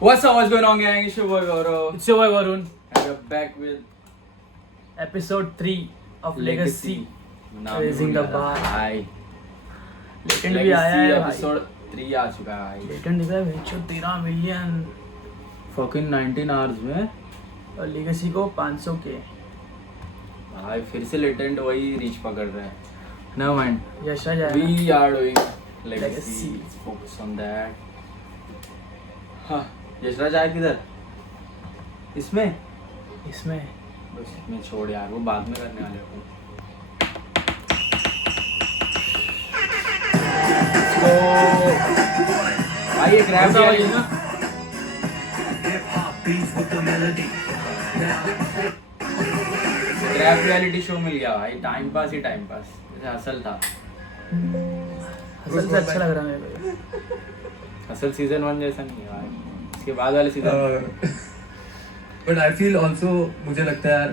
What's up? What's going on, gang? It's your boy Gaurav. It's your boy Varun. And we're back with Episode 3 of Legacy. नाम Raising the bar. भाई. Latent भी आया है भाई. Episode 3 आ चुका है भाई. लेटेंट दिखा है 13 मिलियन Fucking 19 hours में. और लेगेसी को 500 के. भाई फिर से लेटेंट वही रीच पकड़ रहे हैं. Never mind. यशा जाए. We are doing Legacy. Legacy. Let's focus on that. हाँ. यशराज आया किधर? इसमें? इसमें बस इसमें छोड़ यार, वो बाद में करने वाले अपन. तो भाई एक रैप वाली ना. रैप रियलिटी शो मिल गया भाई. टाइम पास ही टाइम पास. जैसे असल था. असल से अच्छा लग रहा है मेरे को. असल सीजन 1 जैसा नहीं है भाई. इसके बाद वाले season. But I feel also, मुझे लगता है यार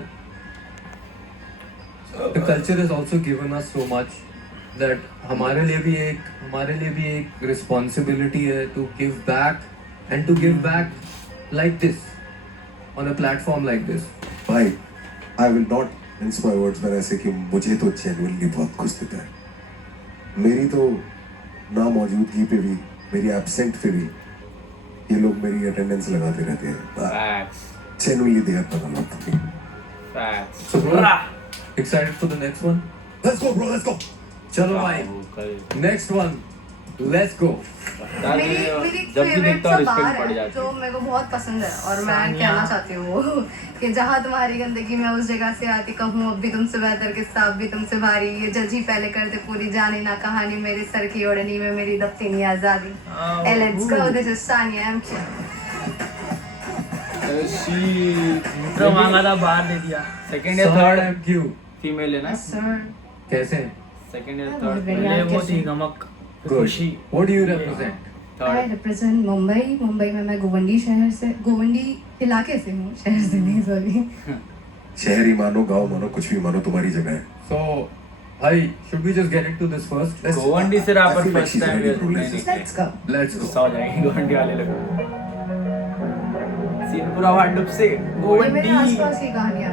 the culture is also given us so much that हमारे लिए भी एक रिस्पॉन्सिबिलिटी है to give back and to give back like this on a platform like this. भाई I will not mince my words when I say कि मुझे तो genuinely बहुत खुश देता है. मेरी तो ना मौजूदगी पे भी, मेरी एब्सेंट पे भी ये लोग मेरी अटेंडेंस लगाते रहते हैं. Facts. Genuinely they have done a lot for me. Facts. So bro, excited for the next one. Let's go bro, let's go. चलो भाई, नेक्स्ट वन, लेट्स गो. मेरी जब भी फेवरेट देखता हूँ सा बार रिस्पेक्ट बढ़ है जाती जो है. मेरे को बहुत पसंद है और मैं सानिया. कहना चाहती हूँ वो कि जहाँ तुम्हारी गंदगी मैं उस जगह से आती कहूँ अब भी तुमसे बेहतर किस्सा अब भी तुमसे भारी ये जज ही पहले करते पूरी जानी ना कहानी मेरे सर की ओढ़नी में मेरी दफ्ती नहीं आजादी. Let's go, this is Sania MQ. Intro मांगा था, बाहर दे दिया. सेकंड या थर्ड MQ फीमेल है ना? Yes, sir. कैसे? सेकंड या हाँ, थर्ड. very पहले वो कैसे? थी गमक, Good. खुशी. What do you represent? I third. represent Mumbai में मैं गोवंडी इलाके से हूँ, शहर से नहीं. सॉरी. शहरी मानो, गांव मानो, कुछ भी मानो, तुम्हारी जगह है. So, hi, should we just get into this first? Govandi से rapper I feel like first she's time ready to release this. Let's go. Let's go. गुस्सा हो जाएंगे गोवंडी वाले लोग. सीन पूरा वार्डुप से ये मेरे गोवंडी. आसपास की कहानियाँ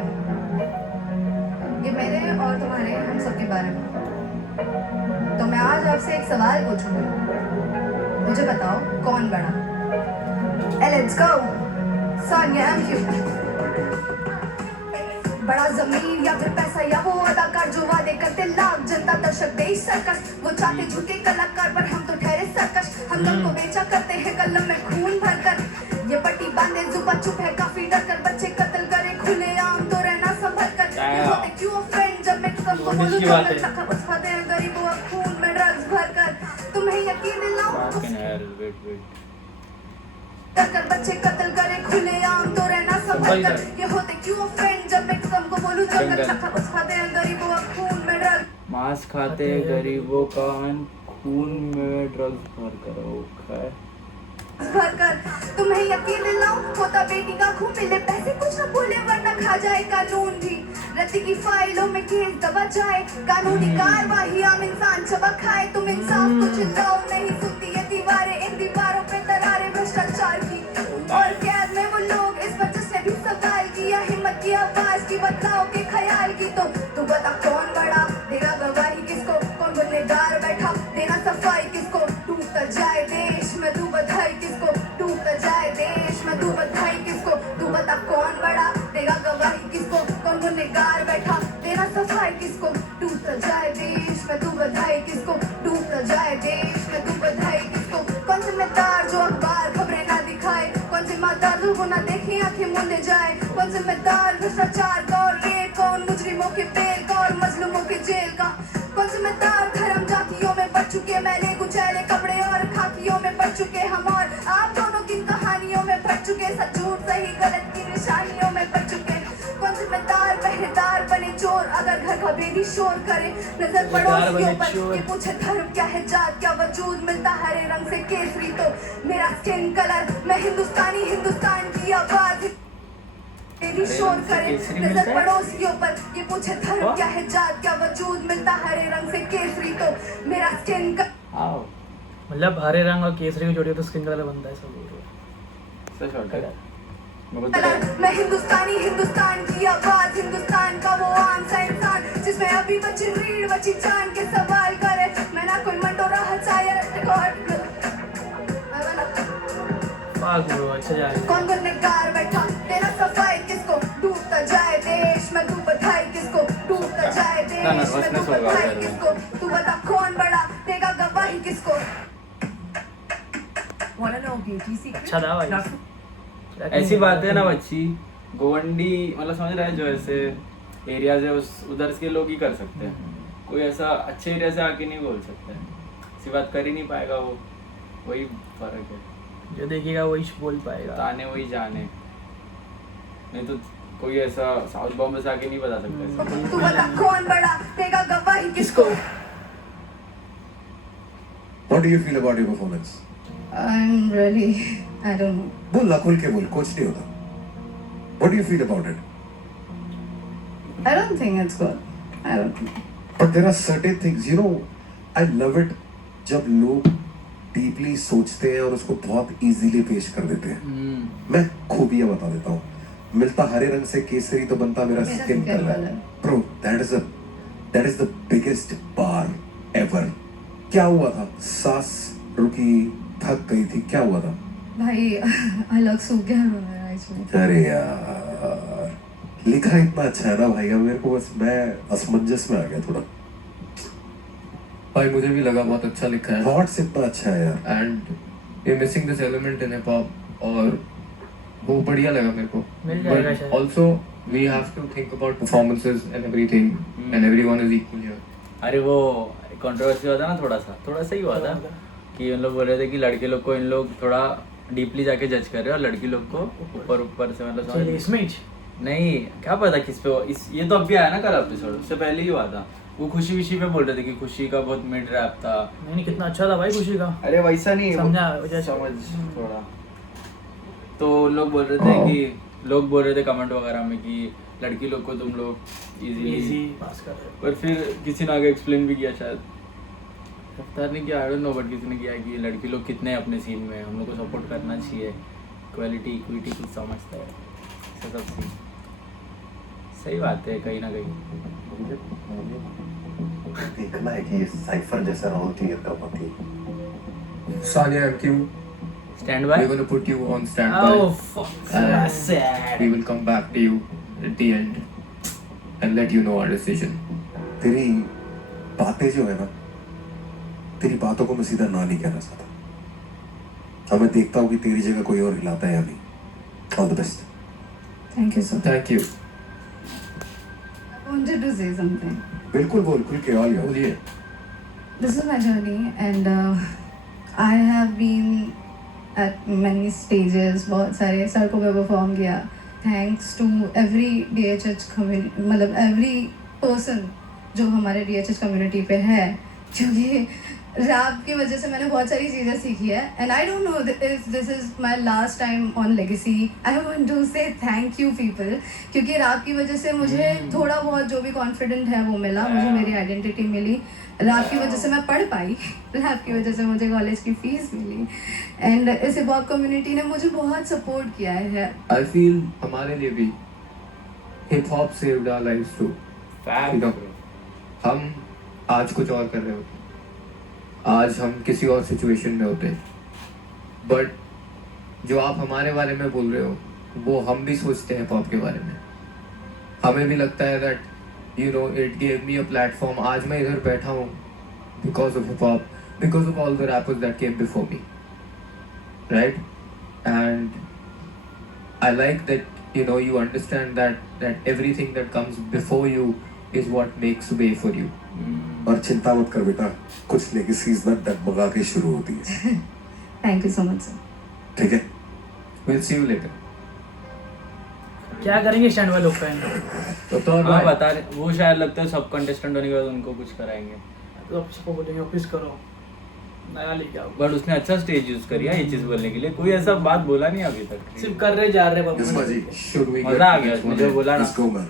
ये मेरे और तुम्हारे हम सब के बारे में. तो मैं आज आपसे एक सवाल पूछूंगी. मुझे बताओ कौन बड़ा? Let's go. सानिया MQ. बड़ा जमीन या फिर पैसा या वो अदाकार जो वादे करते लाख जनता दर्शक देश सर्कस वो चाहते झुके कलाकार पर हम तो ठहरे सरकश. हम दम को बेचा करते हैं कलम में खून भरकर ये पट्टी बांधे जुबा चुप है काफी डर कर बच्चे कत्ल करे खुले आम तो रहना संभल कर होते क्यों फ्रेंड जब मैं तुमको बोलूं तो मैं चक्का बचवाते हैं गरीबों और खून में ड्रग्स भरकर तुम्हें यकीन दिलाऊं Fucking hell, wait. कर बच्चे कत्ल करे खुले आम तो रहना संभल कर ये होते क्यों फ्रेंड जब मैं तुमको बोलूं तो मैं चक्का बचवाते हैं गरीबों और खून में ड्रग्स मांस खाते गरीबों का खून में ड्रग्स भर कर. ओके. भरकर तुम्हें यकीन दिलाऊं होता बेटी का खून मिले पैसे कुछ न बोले वरना खा जाए कानून भी रद्दी की फाइलों में केस दबा जाए कानूनी कार्रवाई आम इंसान चबा खाए. तुम इंसाफ को चिल्लाओ नहीं सुनती ये दीवारें इन दीवारों पे दरारें भ्रष्टाचार की और कैद में वो लोग इस पर जिसने भी सवाल किया हिम्मत की आवाज की बदलाव के ख्याल की. तो तू बता कौन बड़ा देगा गवाही किसको कौन गुनहगार बैठा देना सफाई किसको टूटता जाए देश में तू बधाई किसको टूटता जाए देश में तू बधाई किसको. तू बता कौन बड़ा देगा गवाही किसको कौन गुनहगार बैठा देना सफाई किसको टूटता जाए देश में तू बधाई किसको टूटता जाए देश में तू बधाई किसको. कौन जिम्मेदार जो अखबार खबरें ना दिखाए कौन जिम्मेदार जो गुना देखे आंखें मूंदे जाए कौन जिम्मेदार भ्रष्टाचार का और रेट कौन मुजरिमों के बेल का और मजलूमों के जेल का कौन जिम्मेदार धर्म जातियों में बढ़ चुके मैले कुचैले कपड़े और खाकियों में बढ़ चुके हम और आप दोनों की कहानियों में बढ़ चुके सच झूठ सही गलत की निशानियों में बढ़ चुके. कौन जिम्मेदार पहरेदार बने चोर अगर घर का बेदी शोर करे नजर पड़ोसियों पर ये पूछे धर्म क्या है जात क्या वजूद मिलता हरे रंग से केसरी. तो मेरा स्किन कलर मैं हिंदुस्तान की आवाज तेरी शोर करे नजर पड़ोसियों पर ये पूछे धर्म क्या है जात क्या वजूद मिलता हरे रंग से केसरी. तो मेरा स्किन मतलब हरे रंग और केसरी की जोड़ी हो तो स्किन कलर बनता है सब. ऐसा शॉट है मेरे को कलर तो मैं हिंदुस्तानी, हिंदुस्तान की आवाज, हिंदुस्तान का वो आम सा इंसान जिसमें अभी बची रीढ़ बची जान के सवाल करे। मैं ना कोई मंडोरा हचाया रिकॉर्ड पाक ब्रो अच्छा जा रही है। कौन गुनहगार बैठा तेरा सफाई किसको डूबता जाए देश में तू बधाई किसको डूबता जाए देश में तू nervousness होगा बधाई यार। किसको तू बता कौन बड़ा देगा गवाही किसको। Wanna know beauty secret? अच्छा था भाई। Not ऐसी बात है ना बच्ची, गोवंडी मतलब समझ रहा है, जो ऐसे एरियाज है उस उधर के लोग ही कर सकते हैं, कोई ऐसा अच्छे एरिया से आके नहीं बोल सकता है, ऐसी बात कर ही नहीं पाएगा वो, वही फर्क है। जो देखेगा वही बोल पाएगा। ताने वही जाने, नहीं तो कोई ऐसा साउथ बॉम्बे से आके नहीं बता सकता ऐसा। तू बता कौन बड़ा देगा गवाही किसको। What do you feel about your performance? I'm really I don't know. बोल ना, खुल के बोल, कुछ नहीं होता. What do you feel about it? I don't think it's good. I don't think. But there are certain things, you know, I love it जब लोग डीपली सोचते हैं और उसको बहुत इजीली पेश कर देते हैं. मैं खूबियां बता देता हूँ. मिलता हरे रंग से केसरी तो बनता मेरा मेरा skin skin colour. color. Bro, that is the biggest bar ever. क्या हुआ था? सांस रुकी, थक गई थी, क्या हुआ था? भाई अलग सूख गया मेरा इसमें। अरे यार, लिखा इतना अच्छा है ना भाई का, मेरे को बस मैं असमंजस में आ गया थोड़ा. भाई मुझे भी लगा बहुत अच्छा लिखा है थॉट्स इतना अच्छा है यार. एंड ये missing this element in hip hop, और वो बढ़िया लगा मेरे को. मिल जाएगा शायद। Also we have to think about performances and everything and everyone is equal here. अरे वो कंट्रोवर्सी हुआ था ना, थोड़ा सा ही हुआ था कि उन लोग बोल रहे थे कि लड़के लोग को इन लोग थोड़ा डीपली जाके जज कर रहे हैं और लड़की लोग को ऊपर से मतलब समझ चलिए इसमें ही। नहीं, क्या पता किस पे ये तो अभी आया ना कल एपिसोड, उससे पहले ही हुआ था. वो खुशी विशी पे बोल रहे थे कि खुशी का बहुत मिड रैप था. नहीं कितना अच्छा था भाई खुशी का। अरे वैसा नहीं, समझा, वो जैसे- समझ थोड़ा. तो लोग बोल रहे थे कि लोग बोल रहे थे कमेंट वगैरह में कि लड़की लोग को तुम लोग इजी इजीली, पास कर रहे हो। पर फिर किसी ने आगे एक्सप्लेन भी किया, शायद रफ्तार ने किया, आई डोंट नो, बट किसी ने किया कि लड़की लोग कितने हैं अपने सीन में, हम लोग को सपोर्ट करना चाहिए, क्वालिटी इक्विटी कुछ समझता है, ऐसा सब सीन. सही बात है कहीं ना कहीं. देखना है कि ये साइफर जैसा रोल क्लियर कर पाती है. Sanya MQ, stand we're by. going to put you on standby. Oh fuck, that's sad. We will come back to you at the end and let you know our decision. तेरी बातें जो है ना, तेरी बातों को मैं सीधा ना नहीं कहना चाहता. अब मैं देखता हूँ कि तेरी जगह कोई और हिलाता है या नहीं. All the best. Thank you so much. Thank you. I wanted to say something. बिल्कुल बोल, खुल के ऑल योर. बोलिए. This is my journey and I have been at many stages, बहुत सारे सड़कों पे परफॉर्म किया. Thanks to every DHH community, मतलब every person जो हमारे DHH कम्युनिटी पे है, क्योंकि रैप की वजह से मैंने बहुत सारी चीज़ें सीखी है. And I don't know if this is my last time on Legacy. I want to say thank you people, क्योंकि रैप की वजह से मुझे थोड़ा बहुत जो भी कॉन्फिडेंट है वो मिला, मुझे मेरी आइडेंटिटी मिली. रैप की वजह से मैं पढ़ पाई, रैप की वजह से मुझे कॉलेज की फीस मिली, एंड इस हिप हॉप कम्युनिटी ने मुझे बहुत सपोर्ट किया है. I feel हमारे लिए भी hip hop saved our lives too. Fact. हम आज कुछ और कर रहे होते, आज हम किसी और सिचुएशन में होते, बट जो आप हमारे बारे में बोल रहे हो वो हम भी सोचते हैं पॉप के बारे में. हमें भी लगता है that you know it gave me a platform. आज मैं इधर बैठा हूँ because of hip hop, because of all the rappers that came before me, right? And I like that you know you understand that everything that comes before you is what makes way for you. और चिंता मत कर बेटा, कुछ legacies ना डगमगा के शुरू होती है. Thank you so much sir. ठीक है. We'll see you later. क्या करेंगे स्टैंड वाले लोग का? तो हाँ भाई बता रहे, वो शायद लगता है सब कंटेस्टेंट होने के बाद उनको कुछ कराएंगे, तो आप सबको बोलेंगे ऑफिस करो, नया लेके आओ. बट उसने अच्छा स्टेज यूज करिया ये चीज बोलने के लिए. कोई ऐसा बात बोला नहीं अभी तक. सिर्फ कर रहे जा रहे जिस्मा जी, should we मजा आ get गया this one मुझे, in? बोला ना. Let's go man.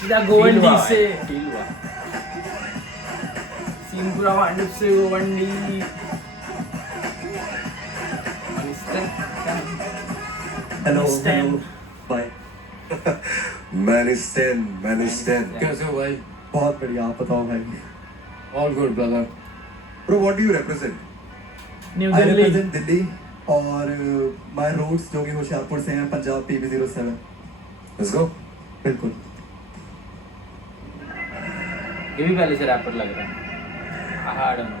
सीधा Feel गोवंडी हुआ से भाई, feel हुआ. सीन पूरा वांडप से Govandi. Hello Stan. Bye. Man Stan कैसे हो भाई? बहुत बढ़िया, आप बताओ भाई। All good brother. Bro what do you represent? New आई दिल्ली। रिप्रेजेंट दिल्ली और माय रूट्स जो कि होशियारपुर से हैं, पंजाब PB07। Let's go. बिल्कुल। ये भी पहले से रैपर लग रहा है। आई डोंट नो।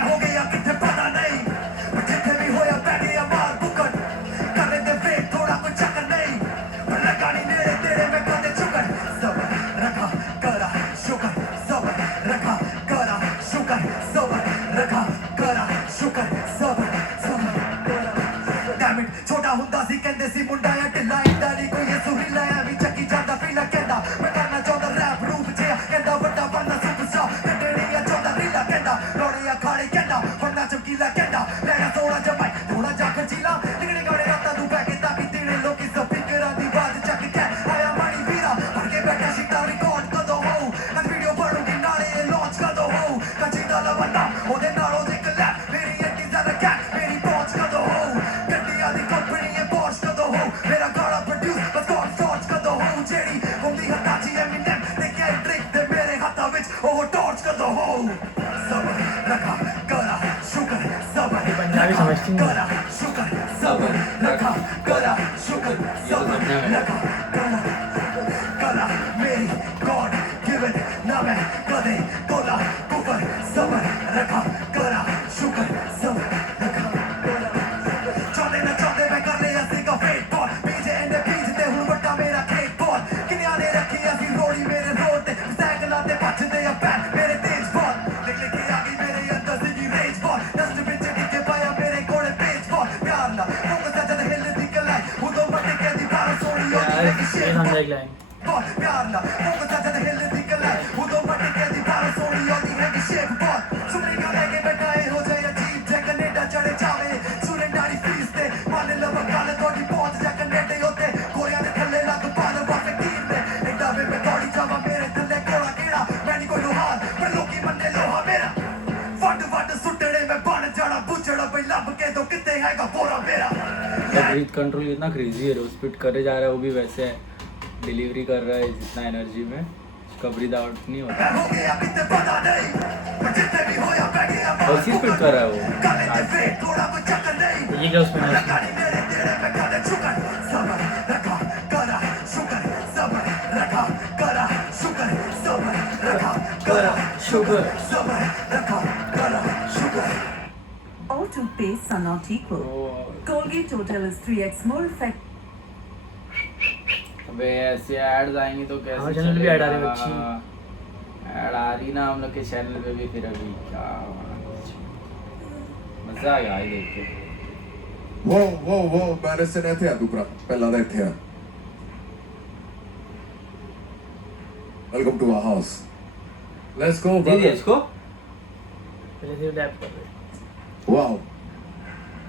हो गया किथे पता नहीं जिथे भी होया बैठे या मार बुकट करने दे वेट थोड़ा कुछ चक्कर नहीं लगानी नेड़े तेरे में कदे चुकर सब रखा करा शुकर सब रखा करा शुकर सब रखा करा शुकर सब डैम इट छोटा हुंदा सी कहंदे सी मुंडा या ढिला इंदा नहीं कोई ये सुरीला है भी ਚੱਕੀ ਜਾਂਦਾ ਫੀਲਾ ਕਹਿੰਦਾ ਮੈਂ ਕਰਨਾ ਚਾਹੁੰਦਾ ਰੈਪ ਰੂਪ ਜਿਹਾ ਕਹਿੰਦਾ ਵੱਡਾ ਬਣਨਾ ਸੁਪਰਸਟਾਰ ਕੰਡੇੜੀ ਆ ਚਾਹੁੰਦਾ ਰੀਲਾ ਕਹਿੰਦਾ ਰੋੜੇ ਅਖਾੜੇ ਕਹਿੰਦਾ ਬਣਨਾ ਚਮਕੀਲਾ ਕਹਿੰਦਾ ਲੈਣਾ ਥੋੜਾ ਜਮਾਈ ਥੋੜਾ ਜਾ ਖਰਚੀਲਾ ਨਿਕੜੇ ਗਾੜੇ ਰਾਤਾਂ ਨੂੰ ਬਹਿ ਕੇ ਤਾਂ ਕਿ ਤੇਰੇ ਲੋਕੀ ਸਪੀਕਰਾਂ ਦੀ ਆਵਾਜ਼ ਚੱਕ ਕੇ ਆਇਆ ਮਾਣੀ ਵੀਰਾ ਫੜ ਕੇ ਬੈਠਾ ਸੀਟਾ ਰਿਕਾਰਡ ਕਦੋਂ ਹੋਊ ਅੱਜ ਵੀਡੀਓ ਬਣੂਗੀ ਨਾਲੇ ਲਾਂਚ ਕਦੋਂ ਹੋਊ ਕੱਚੀ ਦਾ ਲਵੰਦਾ ਉਹਦੇ ਨਾਲੋਂ ਦੇ ਕਲੈਪ ਮੇਰੀ ਐਂਟੀ ਜ਼ਰਾ ਕੈਟ ਮੇਰੀ ਪਹੁੰਚ ਕਦੋਂ ਹੋਊ ਗੱਡੀਆਂ ਦੀ ਕੰਪਨੀ ਇਹ ਪਹੁੰਚ ਕਦੋਂ ਹੋਊ ਮੇਰਾ ਗਾਣਾ ਪ੍ਰੋਡਿਊਸ ਬਸ ਗੌਡ ਸੌਚ ਕਦੋਂ ਹੋਊ ਜਿਹੜੀ ਹੁੰਦੀ ਹਟਾਚੀ ਐਮੀਨੈਮ ਤੇ ਕੈਂਡਰਿਕ ਤੇ ਮੇਰੇ ਹੱਥਾਂ ਵਿੱਚ ਉਹ ਟਾਰਚ ਕਦੋਂ ਹੋਊ ਸਬਰ ਰੱਖਾ ਕਰਾ ਸ਼ੁਕਰ ਸਬਰ पंजाबी समझती नहीं। करा शुकर सबर रखा करा शुकर सबर रखा करा मेरी गॉड गिवन ना मैं कदे बोला कुफर सबर रखा करा शुकर सबर रखा चाहते ना चाहते मैं कर लिया सीगा फेट बॉल पीछे एंड पीछे ते हुन बट्टा मेरा खेत बॉल किन्या ने रखी असी रोड़ी मेरे रोड ते साइकिल ते भजदे आ बैट मेरे तेज बॉल लिख के आ गई मेरे अंदर सी रेज बॉल डस्ट विच टिके पाया मेरे कोड़े पेज बॉल प्यार ना फोकस जद हिल दी कलाई उदो मटे के दी बार सोनी यार होती है ये शेर समझा एक लाइन। बॉल प्यार ना फोकस जद हिल दी कलाई उदो मटे के दी बार सोनी होती है शेर बॉल सुमरी का लेके बैठा है हो जाए अजीब जे कनेडा चढ़े जावे सुरेंडारी फीस ते मान लव गल तोड़ी पहुंच जा कनेडे होते गोरियां दे थल्ले लग पाल वाके टीम ने एडा वे मैं दौड़ी जावा मेरे थल्ले कोड़ा केड़ा मैं नहीं कोई लोहार पर लोकी मन्ने लोहा मेरा वट वट सुटड़े में बन जाना बुचड़ा पे लब के तो किते हैगा बोरा मेरा ब्रीथ कंट्रोल कितना क्रेजी है, स्पिट करे जा रहा है वो भी वैसे है, डिलीवरी कर रहा है जितना एनर्जी में, उसका ब्रीथ आउट नहीं होता। हो गया किते पता नहीं जिते भी होया बैठे या और स्पिट कर रहा है वो करने दे वेट थोड़ा कुछ चक्कर नहीं ये क्या उसमें है? लगानी मेरे तेरे में कदे चुकर सबर रखा करा शुकर सबर रखा करा शुकर सबर रखा करा शुकर सबर रखा करा शुकर All toothpastes are not equal. Colgate Total is 3x more effective. अबे ऐसे एड्स आएंगे तो कैसे हमारे चैनल पे भी ऐड आ रही है चलेगा? ऐड आ रही ना हम लोग के चैनल पे भी, फिर अभी क्या मजा आ गया ये देख के। वो मैंने सुना थे दुपरा पहला ਦਾ ਇੱਥੇ ਆ welcome to our house. Let's go दे दिया इसको। पहले से लैप कर रहे हैं। वाओ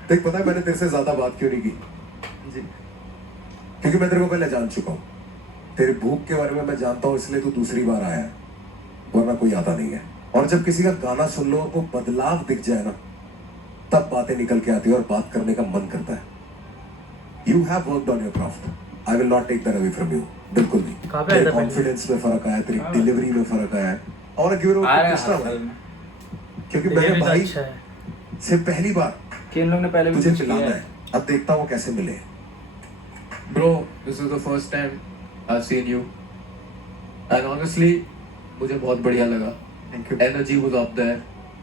देख, पता है मैंने तेरे से ज्यादा बात क्यों नहीं की? जी। क्योंकि मैं तेरे को पहले जान चुका हूँ, तेरी भूख के बारे में मैं जानता हूँ, इसलिए तू दूसरी बार आया है, वरना कोई आता नहीं है। और जब किसी का गाना सुन लो और वो बदलाव दिख जाए ना, तब बातें निकल के आती है और बात करने का मन करता है। You have worked on your craft, I will not take that away from you, बिल्कुल नहीं। कहाँ पे आया तेरे था पहले? कॉन्फिडेंस में फर्क आया, तेरी डिलीवरी में फर्क आया है, और गिव इट आ रहा कृष्णा है भाई, हाल में। क्योंकि ये मेरे भी तो भाई अच्छा है। से पहली बार कि इन लोग ने पहले भी तुझे कुछ चिल्लाना किया है, अब देखता हूँ वो कैसे मिले। Bro, this is the first time I've seen you, and honestly, मुझे बहुत बढ़िया लगा. Thank you. Energy was up there.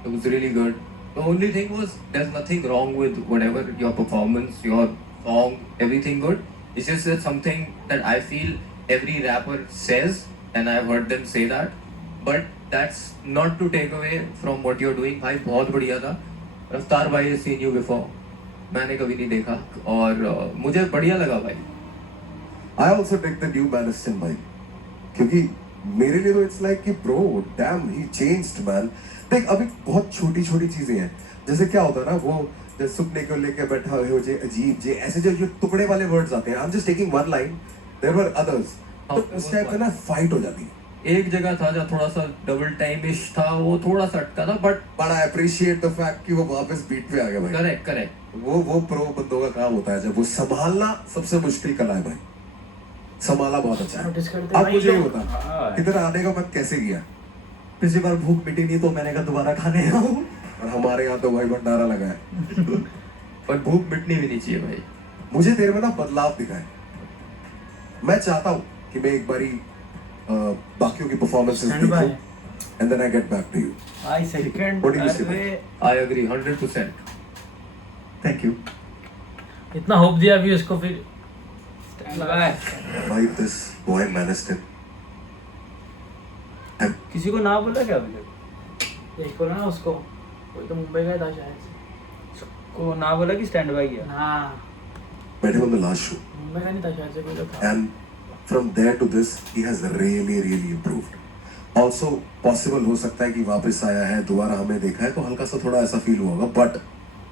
It was really good. The only thing was there's nothing wrong with whatever your performance, your song, everything good. It's just that something that I feel every rapper says, and I've heard them say that, but that's not to take away from what you're doing. भाई बहुत बढ़िया था. रफ्तार भाई has seen you before. मैंने कभी नहीं देखा और मुझे बढ़िया लगा भाई. I also take the new Maniston भाई, क्योंकि मेरे लिए तो it's like कि bro, damn, he changed man. देख अभी बहुत छोटी छोटी चीजें हैं, जैसे क्या होता है ना, वो जैसे सुपने को लेके बैठा हुए हो, जे अजीब जे ऐसे जो टुकड़े वाले वर्ड्स आते हैं, I'm just taking one line, there were others, तो उस टाइप पे ना फाइट हो जाती है, एक जगह था जहाँ थोड़ा सा डबल टाइम इश था, वो थोड़ा सा अटका था, but I appreciate the fact कि वो वापस बीट पे आ गया भाई। Correct correct. वो प्रो बंदों का काम होता है, जब वो संभालना सबसे मुश्किल कला है भाई। संभाला बहुत अच्छा है। नोटिस करते अब भाई मुझे ये तो- बता, हाँ। इधर आने का मन कैसे किया? पिछली बार भूख मिटी नहीं तो मैंने कहा दोबारा खाने आऊं। और हमारे यहाँ तो भाई भंडारा लगा है। पर भूख मिटनी भी नहीं चाहिए भाई। मुझे तेरे में ना बदलाव दिखा है। मैं चाहता हूँ कि मैं एक बारी बाकियों की परफॉर्मेंसेस Stand by. देखूं and then I get back to you. I second What do you say, अरे आई एग्री 100%। Thank you. इतना होप दिया अभी उसको, फिर स्टैंड बाय। भाई दिस बॉय मैनेज्ड हिम। किसी को ना बोला क्या अभी तक? देखो ना उसको, कोई तो मुंबई गया था शायद से। को ना बोला कि स्टैंड बाय किया? हाँ, Met him on the last show, Mumbai का नहीं था शायद से, कोई तो था। and from there to this, he has really improved. Also, possible हो सकता है कि वापस आया है, दोबारा हमें देखा है, तो हल्का सा थोड़ा ऐसा फील हुआ होगा, but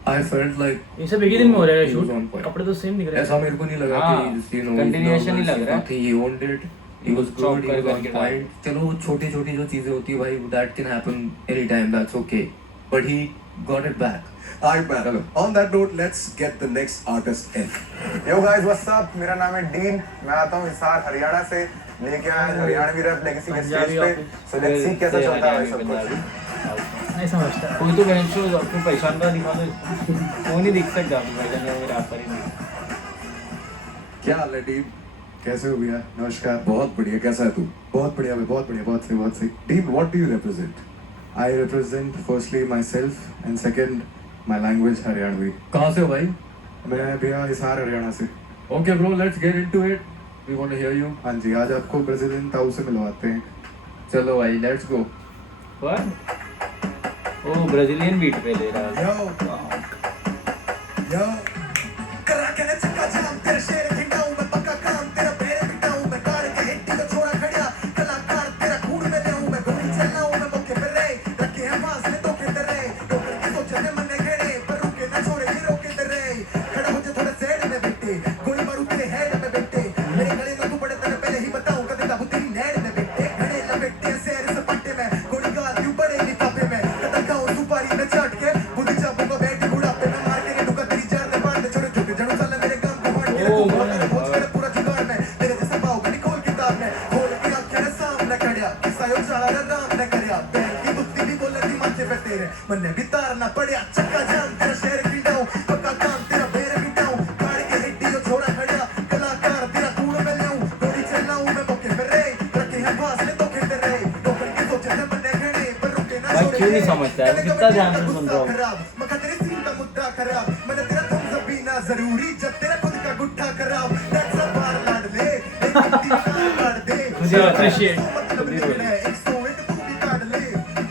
आई फेल्ट लाइक ये सब एक ही दिन में हो रहा है He was on shoot, point. कपड़े तो सेम दिख रहे ऐसा मेरे को नहीं लगा हाँ, कि continuation ही लग रहा है। he owned it, he was Chop good, he was कर on करके point। चलो छोटी छोटी जो चीजें होती है भाई, that can happen anytime, that's okay, but he got it back। alright man. On that note, let's get the next artist in. Yo guys what's up, मेरा नाम है डीन, मैं आता हूँ हिसार हरियाणा से, लेके आया हरियाणवी रैप लेगेसी के स्टेज पंजाबी पे। office। सो लेट्स सी कैसा चलता है भाई सब कुछ। नहीं समझता। कोई तो बहन शो आपको पहचान का दिखा दो इसको। वो नहीं दिख सकता आपको पहचान का, मेरा पर ही नहीं। क्या हाल है टीम? कैसे हो भैया? नमस्कार। बहुत बढ़िया, कैसा है तू? बहुत बढ़िया भाई, बहुत बढ़िया, बहुत सही, बहुत सही। Team, what do you represent? I represent firstly myself and second my language Haryanvi. कहाँ से हो भाई? मैं भैया हिसार हरियाणा से। Okay bro, let's get into it, we want to hear you। हाँ जी, आज आपको ब्राजीलियन ताऊ से मिलवाते हैं। चलो भाई, let's go। What? ओ ब्राजीलियन बीट पे ले रहा है। यो करा के ने चक्का जाम, तेरे शेर खिंडाऊं मैं पक्का काम, तेरा पैर बिठाऊं मैं, कार के हिट्टी को छोड़ा खड़िया, कलाकार तेरा खून में लेऊं मैं, गोली चलाऊं मैं मौके पे रे, रखे हैं फासले तो के तेरे, डोकर की सोचे ने मन्ने घेरे, पर रुके ना छोड़े ही रोके तेरे, खड़ा हो जा थोड़ा साइड में बेटे, गोली मारूं तेरे हेड में बेटे, मेरे गले में तू बड़े तेरे पहले ही बताऊं, कदे दाबू तेरी नेड में बेटे, खड़े लपेटे शेर सपाटे में, गोली गाल यूं बड़े लिफाफे में, कदर खाऊं सुपारी में चाट के, बुद्धि चापूंगा बैठ बुढ़ापे में, मार के ढुका तेरी जान में बांध दे, छोड़े झुके जड़ों साले मेरे काम को बांट के, तू भाग कर पहुंच कर पूरा जुगाड़ में, तेरे जैसा पाओ गनी खोल किताब में, खोल के आंखें ने सामने खड़िया, किसा यो चाला रे राम ने करिया, बैठ की बुद्धि भी बोले थी माथे पे तेरे, मन्ने भी तारना पड़िया, चक्का जाम तेरा शेर खिंडाऊं, पक्का काम तेरा बेर बिठाऊं, गाड़ के हिट्टी यो छोड़ा खड़िया, कलाकार तेरा खून में लेऊं, गोली चलाऊं मैं मौके पे रे, रखे हैं फासले तो खेते रे, डोकर की सोचे ने मन्ने घेरे, पर रुके ना भाई छोड़े क्यों नहीं रे, समझता है? कितना ध्यान से सुन रहा हूँ। खराब, मगर तेरे सीन का मुद्दा खराब, मैंने तेरा thumbs up पीना जरूरी, जब तेरा खुद का गुट्ठा खराब, that's a बार लाड़ ले, एक मिट्टी का लाड़ दे, मुझे appreciate। तो मतलब निकले, 101 तू भी काट ले,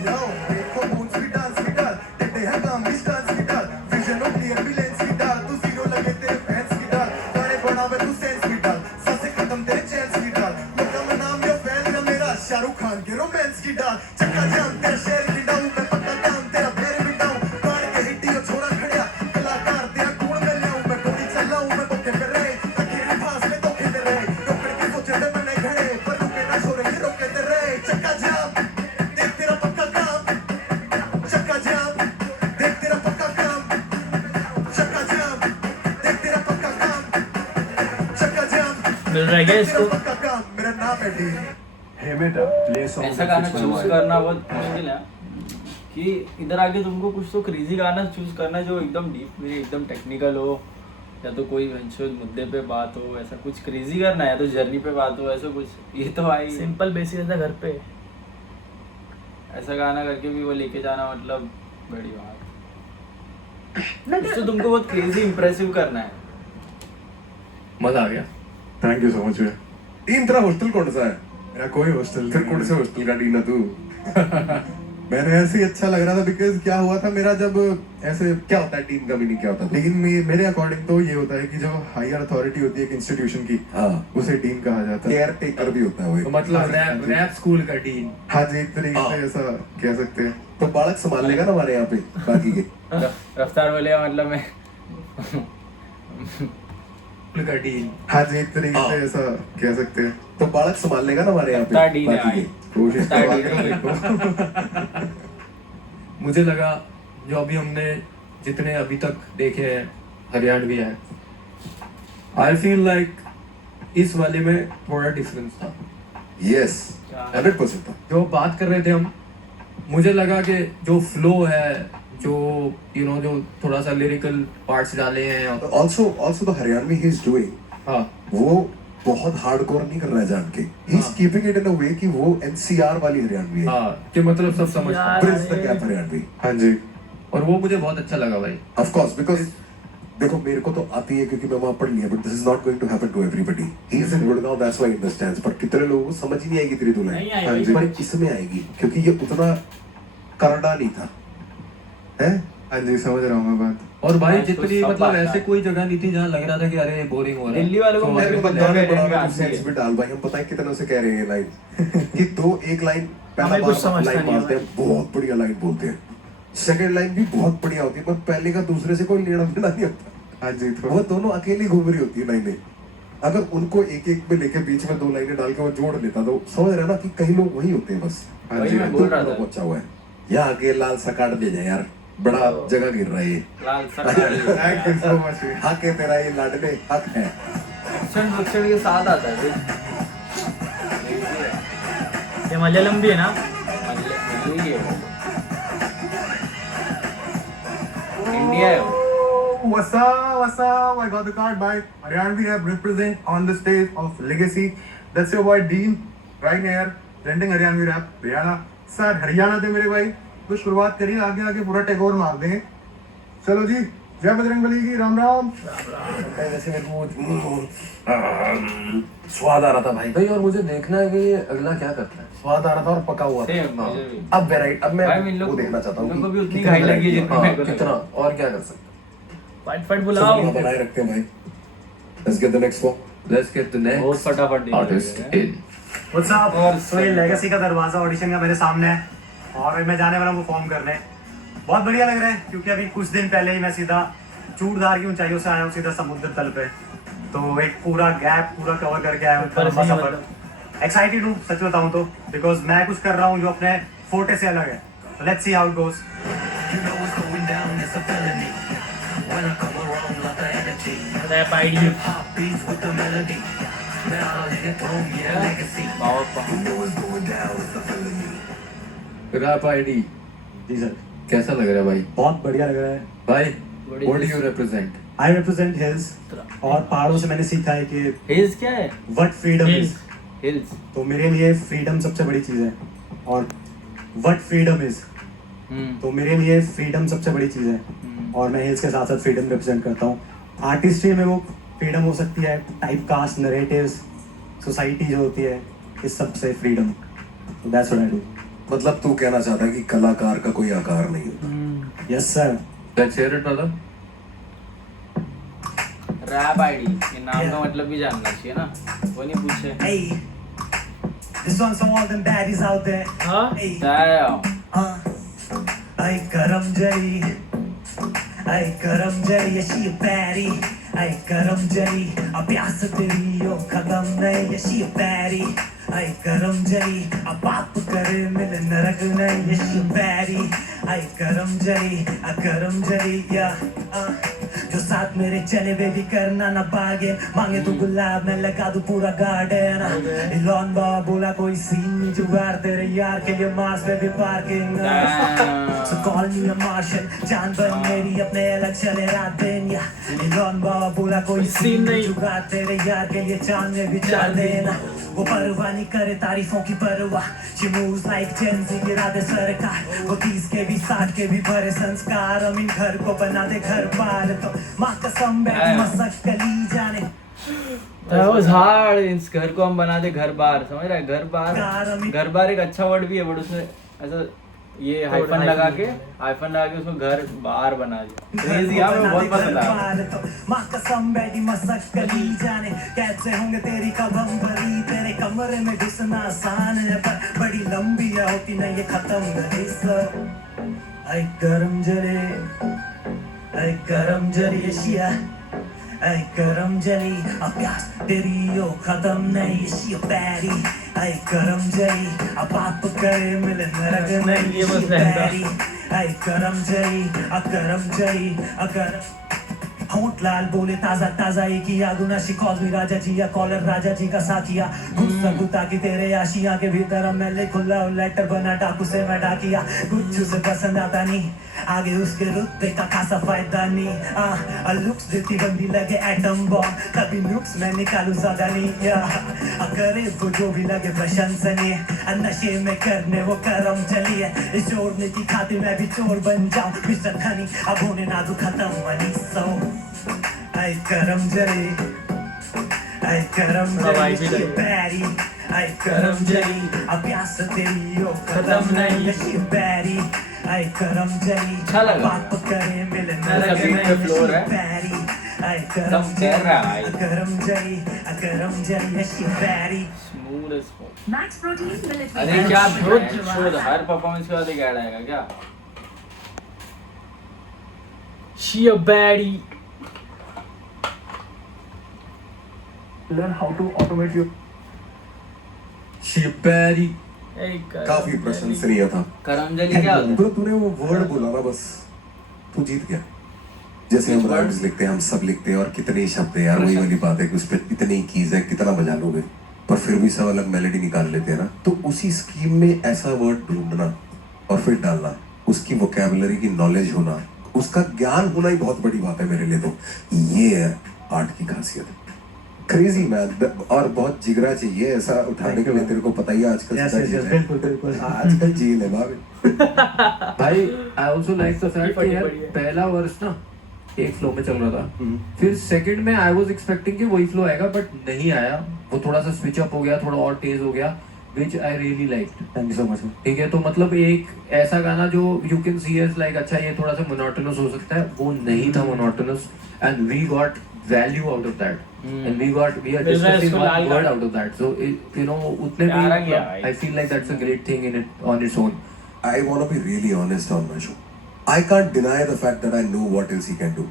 yo, देखो moves भी dance भी डाल, तेरे हैं काम भी dance भी डाल, vision of clear भी lens भी डाल, तू zero लगे तेरे fans भी डाल, गाने बढ़ावे तू sense भी डाल, सांसें खत्म तेरे chance भी डाल, मक्का में नाम यो फैल ना मेरा, शाहरुख खान के romance की डाल, चक्का जाम तेरा शेर खिंडाऊं मैं, पक्का काम तेरा पैर बिठाऊं, गाड़ के हिट्टी यो छोड़ा खड़िया, कलाकार तेरा खून में लेऊं मैं, गोली चलाऊं मैं मौके पे रे, रखे हैं फासले तो खेते रे, डोकर की सोचे ने मन्ने घेरे, पर रुके ना छोड़े ही रोके तेरे, चक्का जाम देख तेरा पक्का काम, चक्का जाम देख तेरा पक्का काम, चक्का जाम देख तेरा पक्का काम, चक्का जाम मिल रहा है क्या तेरा इसको? पक्का काम, मेरा नाम है डी। हे बेटा, प्ले सॉन्ग। ऐसा गाना चूज करना बहुत मुश्किल है कि इधर आके तुमको कुछ तो क्रेजी गाना चूज करना जो एकदम डीप में एकदम टेक्निकल हो, या तो कोई वंशज मुद्दे पे बात हो, ऐसा कुछ क्रेजी करना है, या तो जर्नी पे बात हो, ऐसा कुछ। ये तो भाई सिंपल बेसिक ऐसा घर पे। ऐसा गाना करके भी वो लेके जाना मतलब बड़ी बात। कुछ तो तुमको बहुत क्रेजी इंप्रेसिव करना है। मजा आ गया। थैंक यू सो मच भैया। टीम, तेरा हॉस्टल कौन सा है? मेरा कोई हॉस्टल फिर कौन से हॉस्टल का टीम है तू? मैंने ऐसे ही अच्छा लग रहा था, बिकॉज क्या हुआ था मेरा, जब ऐसे क्या होता है टीम का मीनिंग, क्या होता है? डीन में मेरे अकॉर्डिंग तो ये होता है कि जो हायर अथॉरिटी होती है एक इंस्टीट्यूशन की, हाँ, उसे डीन कहा जाता है। केयर टेकर भी होता है वो तो एक। मतलब रैप स्कूल का डीन। हाँ जी, एक तरीके हाँ। से ऐसा कह सकते हैं। तो बालक संभाल लेगा ना हमारे यहाँ पे बाकी के। रफ्तार बोले मतलब मैं स्कूल का डीन। हाँ जी, एक तरीके हाँ। से ऐसा कह सकते हैं। तो बालक संभाल लेगा ना हमारे यहाँ रफ्तार पे डीन है बाकी भाई। के। कोशिश Start करवा ही के नहीं देखो। मुझे लगा जो अभी हमने जितने अभी तक देखे हैं हरियाणवी है, आई फील लाइक इस वाले में थोड़ा डिफरेंस था। यस 100% था। जो बात कर रहे थे हम, मुझे लगा कि जो फ्लो है, जो जो थोड़ा सा लिरिकल पार्ट्स डाले हैं और also the Haryanvi he is doing, हाँ वो बहुत हार्डकोर नहीं कर रहा है जान के, ही इज हाँ। कीपिंग इट इन अ वे कि वो एनसीआर वाली हरियाणवी है, हाँ कि मतलब सब समझ यार, ब्रिज द गैप हरियाणवी। हाँ जी, और वो मुझे बहुत अच्छा लगा भाई। ऑफ कोर्स, बिकॉज देखो मेरे को तो आती है क्योंकि मैं वहां पढ़ लिया, but this is not going to happen to everybody. He is in Gurgaon, that's why he understands, पर कितने लोगों को समझ ही नहीं आएगी तेरी दो नहीं लाइन। आएगी। पर इसमें आएगी क्योंकि ये उतना करड़ा नहीं था, है। हाँ जी, समझ रहा हूँ मैं बात। और भाई आज तो जितनी सब मतलब बात ऐसे है। कोई जगह नहीं थी जहाँ लग रहा था कि अरे बोरिंग हो रहा है। दिल्ली वालों को तो मेरे मेरे को को बंदा बंदा ने बड़ा बोला कुछ सेंस भी डाल भाई, हम पता है कितना से कह रहे हैं लाइन कि दो एक लाइन पहला हमें कुछ बार समझता लाइन नहीं मारते हैं, बहुत बढ़िया लाइन बोलते हैं, सेकंड लाइन भी बहुत बढ़िया होती है, पर पहले का दूसरे से कोई लेना देना नहीं होता। हाँ जी, वो दोनों अकेली घूम रही होती है लाइनें, अगर उनको एक एक में लेके बीच में दो लाइनें डाल के वो जोड़ लेता तो समझ रहे ना कि कई लोग वही होते हैं बस। हाँ वही जी, मैं बोल रहा था। पहुंचा हुआ है यहाँ आगे लाल सा काट दे जाए यार, बड़ा जगह गिर रहा है ये। लाल सरकार थैंक यू सो मच। हक है तेरा, ये लाडले हक है। एक्शन के साथ आता है ये मलयालम भी है ना? मल्ली है वो। इंडिया है वो। What's up? What's up? I got the card by Haryanvi Rap represent on the stage of Legacy. That's your boy Dean right here, presenting Haryanvi Rap Haryana. Sir Haryana थे मेरे भाई, तो शुरुआत करिए, आगे आगे पूरा टेक ओवर मार देंगे। चलो जी, जय बजरंगबली की, राम राम। वैसे मेरे को स्वाद आ रहा था भाई, भाई और मुझे देखना है कि ये अगला क्या करता है। स्वाद आ रहा था और पका हुआ था। Same, मुझे भी। अब वेराइटी, अब मैं भाई इन लोग वो देखना चाहता हूँ इन लोग को भी उतनी कितनी घाई लगी है variety जितनी हाँ, मेरे को कितना लगी। और क्या कर सकते फाइट फाइट है। बुलाओ। सब बनाए रखते हैं भाई। Let's get the next one. हैं। Let's get the बहुत next फटाफट देख artist रहे हैं। in. What's up? और तो ये लेगेसी का दरवाजा ऑडिशन का मेरे सामने है और मैं जाने वाला हूँ परफॉर्म करने। बहुत बढ़िया लग रहा है क्योंकि अभी कुछ दिन पहले ही मैं सीधा चूड़धार की ऊंचाइयों से आया हूँ सीधा समुद्र तल पे, तो एक पूरा गैप पूरा कवर करके आया हूँ। इतना लंबा सफर, एक्साइटेड हूँ सच बताऊँ तो, बिकॉज मैं कुछ कर रहा हूँ जो अपने फोटे से अलग है। Let's see how it goes. Rap ID Rap ID. जी सर, कैसा लग रहा है भाई? बहुत बढ़िया लग रहा है। भाई, What is what do this? you represent? I represent hills, और पहाड़ों से मैंने सीखा है कि हिल्स क्या है? What freedom is. हिल्स। तो मेरे लिए फ्रीडम सबसे बड़ी चीज़ है, और व्हाट फ्रीडम इज, तो मेरे लिए फ्रीडम सबसे बड़ी चीज़ है, और मैं हिल्स के साथ साथ फ्रीडम रिप्रेजेंट करता हूँ। आर्टिस्ट्री में वो फ्रीडम हो सकती है, टाइप कास्ट, नरेटिव्स, सोसाइटी जो होती है, इस सब से freedom. That's what I do. मतलब तू कहना चाहता है कि कलाकार का कोई आकार नहीं होता। Yes sir. Let's hear it, brother. Rap ID, ये नाम का मतलब भी जानना चाहिए ना, वो नहीं पूछे। Hey, this one's for all them baddies out there. हाँ Hey, Damn. ay karam jari, ay karam jari, yeah, she a baddie. Ay karam jari, a प्यास तेरी यो खत्म नहीं, yeah, she a baddie. Ay karam jari, a पाप करे मिले नरक नहीं, yeah, she a baddie. Ay karam jari, yeah. जो साथ मेरे चले बेबी करना ना पागे, मांगे तो गुलाब मैं लगा दूं पूरा गार्डन। इलॉन बाबा बोला कोई सीन नहीं जुगाड़ तेरे यार के लिए, मार्स पे भी parking. So call me a Martian, जान बन मेरी अपने अलग चले रात दिन, या इलॉन बाबा बोला कोई सीन नहीं जुगाड़ तेरे यार के लिए, चांद में भी चार देना। वो परवाह नहीं करे तारीफों की परवाह, she moves like Gen Z गिरा दे सरकार, वो 30 के भी 60 के भी भरे संस्कार, अमीन घर को बना दे घर पार, तो माँ कसम बैठी मसक कली जाने। That was hard. इस घर को हम बना दे घर बार, समझ रहा है? घर बार एक अच्छा वर्ड भी है, बट उसमें ऐसा ये हाइफन लगा के उसमें घर बार बना दिया। क्रेजी है, मुझे बहुत पसंद आया। माँ कसम बैठी मसक कली जाने, कैसे होंगे तेरी कब हम भरी, तेरे कमरे में घुसना आसान है पर बड़ी लंबी है, होती नहीं ये खत्म गली। सो आई गरम जरी एशिया, आई गरम जरी, अब प्यास तेरी यो खत्म नहीं, she a baddie. आई करम जई अब पाप करे मिले नरक नहीं ये बस she रहता। bad आई करम जई अकरम जई अकरम होंठ लाल बोले ताजा ताजा एक ही आगुना शिकौल भी राजा जी या कॉलर राजा जी का साकिया गुस्सा गुता की तेरे आशिया के भीतर अब मैंने खुला लेटर बना डाकू से मैं डाकिया कुछ उसे पसंद आता नहीं आगे उसके रुतबे का खासा फायदा नहीं लुक्स देती बंदी लगे एटम बॉम्ब तभी नुक्स मैं निकालू ज्यादा नहीं करे वो जो भी लगे प्रशंसनीय नशे में करने वो करम चलिए इस छोड़ने की खातिर मैं भी चोर बन जाऊं मिस्टर धनी अब होने ना दू खत्म मनी सो आई करम जरी आई करम भाई भी जरी लगे। बैरी आई करम जरी अब प्यास तेरी ओ खत्म नहीं शी बैरी आई करम जरी अच्छा लगा। पाप करे मिले ऐसा beat पे flow है। बैरी आई करम सब तैर रहा है। करम जरी she very smooth as fuck. Max protein military. अरे क्या शोध हर परफॉर्मेंस के बाद एक ऐड आएगा क्या? She a baddie. learn how to automate your शिपैरी काफी प्रशंसनीय था। करमजली क्या होता है? ब्रो तूने वो वर्ड बोला ना, बस तू जीत गया। जैसे हम राइम्स लिखते हैं, हम सब लिखते हैं और कितने ही शब्द है यार, वही वाली बात है कि उस पर इतनी कीज है, कितना बजा लोगे पर फिर भी सब अलग मेलोडी निकाल लेते हैं ना। तो उसी स्कीम में ऐसा वर्ड ढूंढना और फिर डालना, उसकी वोकैबुलरी की नॉलेज होना, उसका ज्ञान होना ही बहुत बड़ी बात है मेरे लिए। तो ये है आर्ट की खासियत। क्रेजी मैन, और बहुत जिगरा चाहिए ऐसा उठाने के लिए। तेरे को पता ही है आजकल आजकल जेल है भाभी। भाई I also like the fact कि यार पहला वर्स ना एक फ्लो में चल रहा था, फिर सेकंड में आई वाज एक्सपेक्टिंग कि वही फ्लो आएगा बट नहीं आया, वो थोड़ा सा स्विच अप हो गया, थोड़ा और तेज हो गया, which I really liked. Thank you so much. ठीक है, तो मतलब एक ऐसा गाना जो you can see as like अच्छा ये थोड़ा सा monotonous हो सकता है, वो नहीं था monotonous and we got value out of that. And we are discussing one word out of that. So it, you know उतने प्यारा भी किया भाई। I feel like that's a great thing in it on its own. I want to be really honest on my show. I can't deny the fact that I know what else he can do.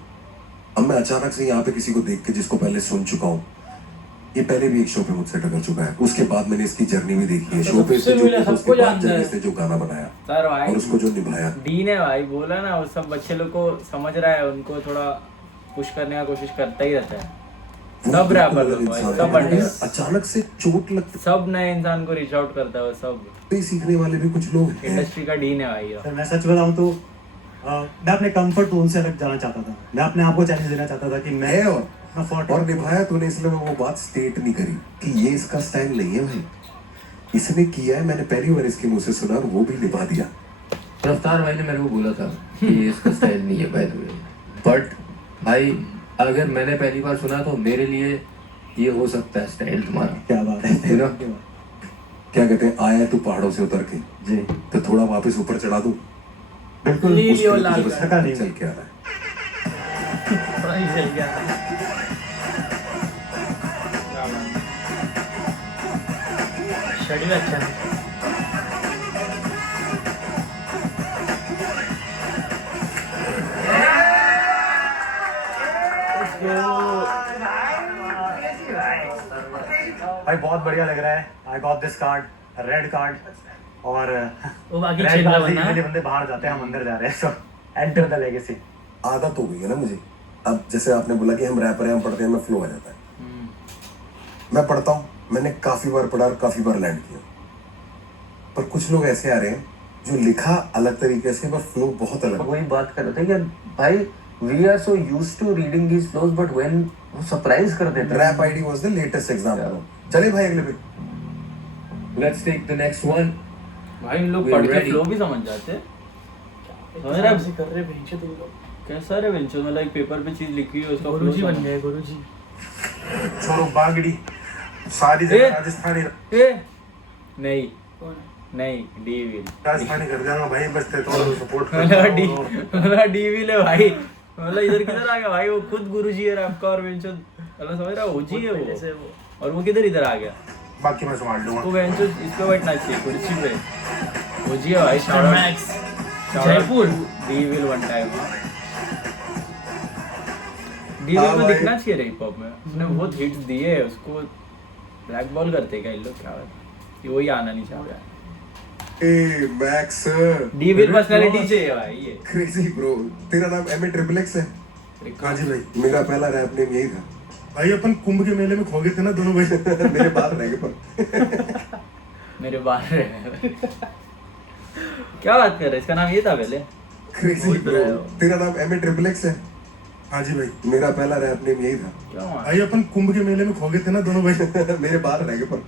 अब मैं अचानक से यहाँ पे किसी को देख के जिसको पहले सुन चुका हूँ, ये पहले भी एक शो पे मुझसे टकर चुका है, उसके बाद मैंने इसकी जर्नी भी देखी है, शो पे इसने जो किया, उसके बाद जब इसने जो गाना बनाया सर भाई और उसको जो निभाया। डीन है भाई, बोला ना वो सब बच्चे लोग को समझ रहा है, उनको थोड़ा पुश करने का कोशिश करता ही रहता है। वो सब रैपर बिल्कुल लोग भाई, इंसान सब है। artist, अचानक से चोट लगती सब नए इंसान को रीच आउट करता है वो सब। है, सीखने वाले भी कुछ लोग हैं। इंडस्ट्री का डीन है भाई ये। सर मैं सच बताऊं तो मैं अपने कंफर्ट जोन से अलग जाना चाहता था। मैं अपने आप को चैलेंज देना चाहता था कि मैं है अपना फॉर्ट और निभाया तूने, इसलिए मैं वो बात स्टेट नहीं करी कि ये इसका स्टाइल नहीं है भाई, इसने किया है। मैंने पहली बार इसके मुंह से सुना और वो भी निभा दिया। रफ्तार भाई ने मेरे को बोला था कि ये इसका स्टाइल नहीं है बाय द वे, बट भाई अगर मैंने पहली बार सुना तो मेरे लिए ये हो सकता है स्टाइल तुम्हारा। क्या बात है। है ना? क्या कहते हैं, आया तू पहाड़ों से उतर के, जी तो थोड़ा वापस ऊपर चढ़ा दूं। बिल्कुल नीली उसके और लिए लाल तुझे बस का नहीं। चल के आ रहा है। थोड़ा ही चल गया। शेड्यूल अच्छा है। भाई बहुत बढ़िया लग रहा है। I got this card, red card, और वो बाकी रेड खेलना कार्ड से बनना। इतने बंदे बाहर जाते हैं, हम अंदर जा रहे हैं। सो एंटर द लेगेसी। आदत हो गई है ना मुझे। अब जैसे आपने बोला कि हम रैपर हैं, हम पढ़ते हैं, मैं फ्लो आ जाता है। मैं पढ़ता हूँ, मैंने काफी बार पढ़ा और काफी बार लैंड किया, पर कुछ लोग ऐसे आ रहे हैं जो लिखा अलग तरीके से पर फ्लो बहुत अलग। वही बात कर रहे थे कि भाई we are so used to reading these flows but when वो सरप्राइज कर देते हैं। Rap ID was the latest example. चले भाई अगले पे। Let's take the next one. भाई इन लोग We are पढ़ के ready. फ्लो भी समझ जाते हैं। समझ रहे ऐसे कर रहे भेंचे तुम लोग। कैसा रे बेंचो, मतलब एक पेपर पे चीज लिखी हुई है उसका flow गुरुजी बन समझ। गए गुरुजी। छोड़ो बागड़ी, सारी ए! जगह राजस्थानी ए नहीं नहीं डीविल राजस्थानी कर जाऊंगा भाई, बस तेरे को सपोर्ट मतलब डीविल है भाई। मतलब इधर किधर आ गया भाई, वो खुद गुरुजी है आपका और बेंचो, मतलब समझ रहा है ओजी है जैसे वो, वो और वो किधर इधर आ गया। बाकी मैं संभाल लूंगा। वो बेंचो इस पे बैठना चाहिए कुर्सी पे। ओजी है भाई। Star max Jaipur. Devil one time devil को भाई। दिखना चाहिए हिप हॉप में, उसने बहुत हिट्स दिए हैं, उसको ब्लैक बॉल करते क्या इन लोग, क्या बात है। कि वही आना नहीं चाह रहा है। ए मैक्स डीविल पर्सनालिटी चाहिए भाई ये। Crazy bro. तेरा नाम MA है? हाँ जी भाई। मेरा पहला रैप नेम यही था। भाई अपन कुंभ के मेले में खो गए थे ना दोनों भाई। मेरे बाल रह गए पर मेरे बाल रहे। क्या बात कर रहे, इसका नाम ये था पहले? Crazy bro. तेरा नाम MA है? हाँ जी भाई। मेरा पहला रैप नेम यही था। क्या हुआ? भाई अपन कुंभ के मेले में खो गए थे ना दोनों भाई। मेरे बाल रह गए पर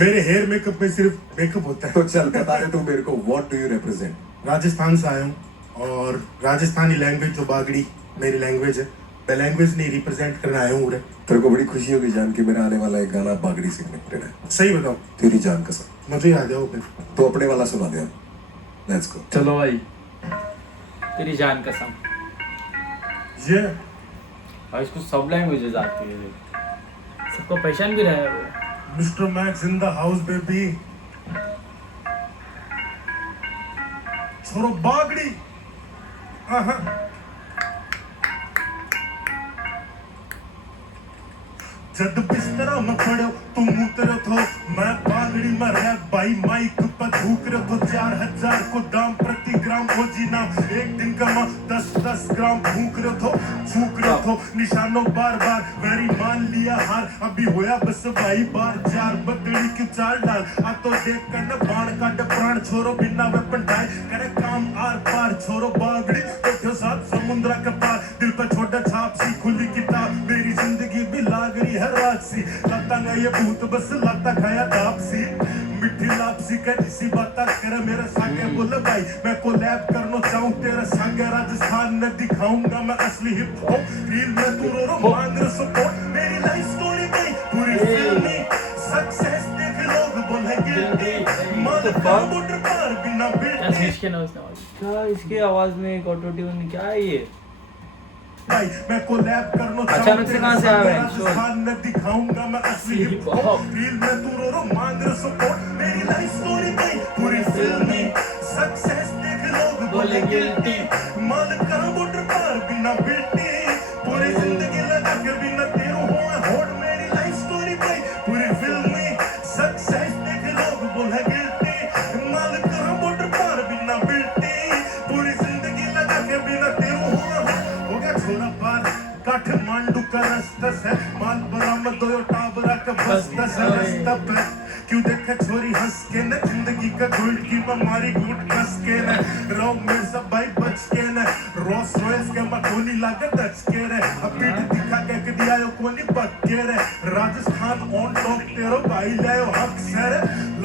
मेरे हेयर मेकअप में सिर्फ मेकअप होता है। तो चल बता दे तू मेरे को, what do you represent? Rajasthan से आया हूँ और राजस्थानी लैंग्वेज जो बागड़ी मेरी लैंग्वेज है, मैं लैंग्वेज नहीं रिप्रेजेंट करने आया हूँ। तेरे को बड़ी खुशी होगी जान के मेरा आने वाला एक गाना बागड़ी से कनेक्टेड है। सही बताओ, तेरी जान कसम। मुझे याद है वो फिर। तो अपने वाला सुना दे। Let's go. चलो भाई। तेरी जान कसम। ये और इसको सब लैंग्वेजेस आती है। सबको पहचान भी रहा है वो। Mister max in the house baby. छोरो बागड़ी। हाँ। जद बिस्तरा में पड़ो तुम उतरो थो, मैं बागड़ी में रैप भाई माइक पर धूक रहे थो। 4000 को दाम प्रति ग्राम ओजी नाम, एक दिन का मां 10-10 ग्राम भूख रहे थो, झूक रहे थो। निशानों बार बार वेरी मान लिया हार, अभी होया बस भाई बार चार बदली क्यों चाल डाल। आ तो देख कर न बाण काट प्राण छोरो बिना वेपन डाय करे काम आर पार। छोरो बागड़ी बैठो साथ समुद्र के पार, दिल पे छोटा छाप सी खुली किताब, मेरी जिंदगी भी लाग रही है रात सी। लगता नहीं ये भूत बस लगता खाया तापसी, मिठी लापसी का जिसी बात करे मेरे सागे बोले भाई। मैं कोलैब करना चाहूँ तेरे संगे, राजस्थान में दिखाऊंगा मैं असली हिप हॉप। रील में तू रो मांग रहे सपोर्ट, मेरी लाइफ स्टोरी नहीं पूरी फिल्मी सक्सेस देख लोग बोले गिल्टी। माल का मोटर पार बिना क्या बिल्टी। इसके ना उसने आवाज। क्या इसके आवाज में एक ऑटो ट्यून, क्या है ये? भाई मैं कोलैब करना अचानक से कहाँ से आ गए? राजस्थान में दिखाऊंगा मैं असली हिप हॉप। रील में तू रो मांग रहे सपोर्ट, मेरी लाइफ स्टोरी नहीं पूरी फिल्मी सक्सेस देख लोग बोले गिल्टी। माल का मोटर पार बिना बिल्टी, पूरी जिंदगी लगा के बिना तेरो हुआ होड़। मेरी लाइफ स्टोरी नहीं पूरी फिल्मी सक्सेस देख लोग बोले गिल्टी। माल का मोटर पार बिना बिल्टी, पूरी जिंदगी लगा के बिना तेरो हुआ हो गया छोरा पार। काठमांडू का रास्ता है माल बरामद हो टाबरा का बस रास्ता पे। क्यों देखे छोरी हंस के न जिंदगी का गोल्ड की मारी घूट कस के न रो मेरे सब भाई बच के न रोस रोयस के मकोनी लागत टच के रे। अब पीठ दिखा के दिया यो कोनी बच के रे। राजस्थान ऑन टॉप तेरो भाई लायो हक सर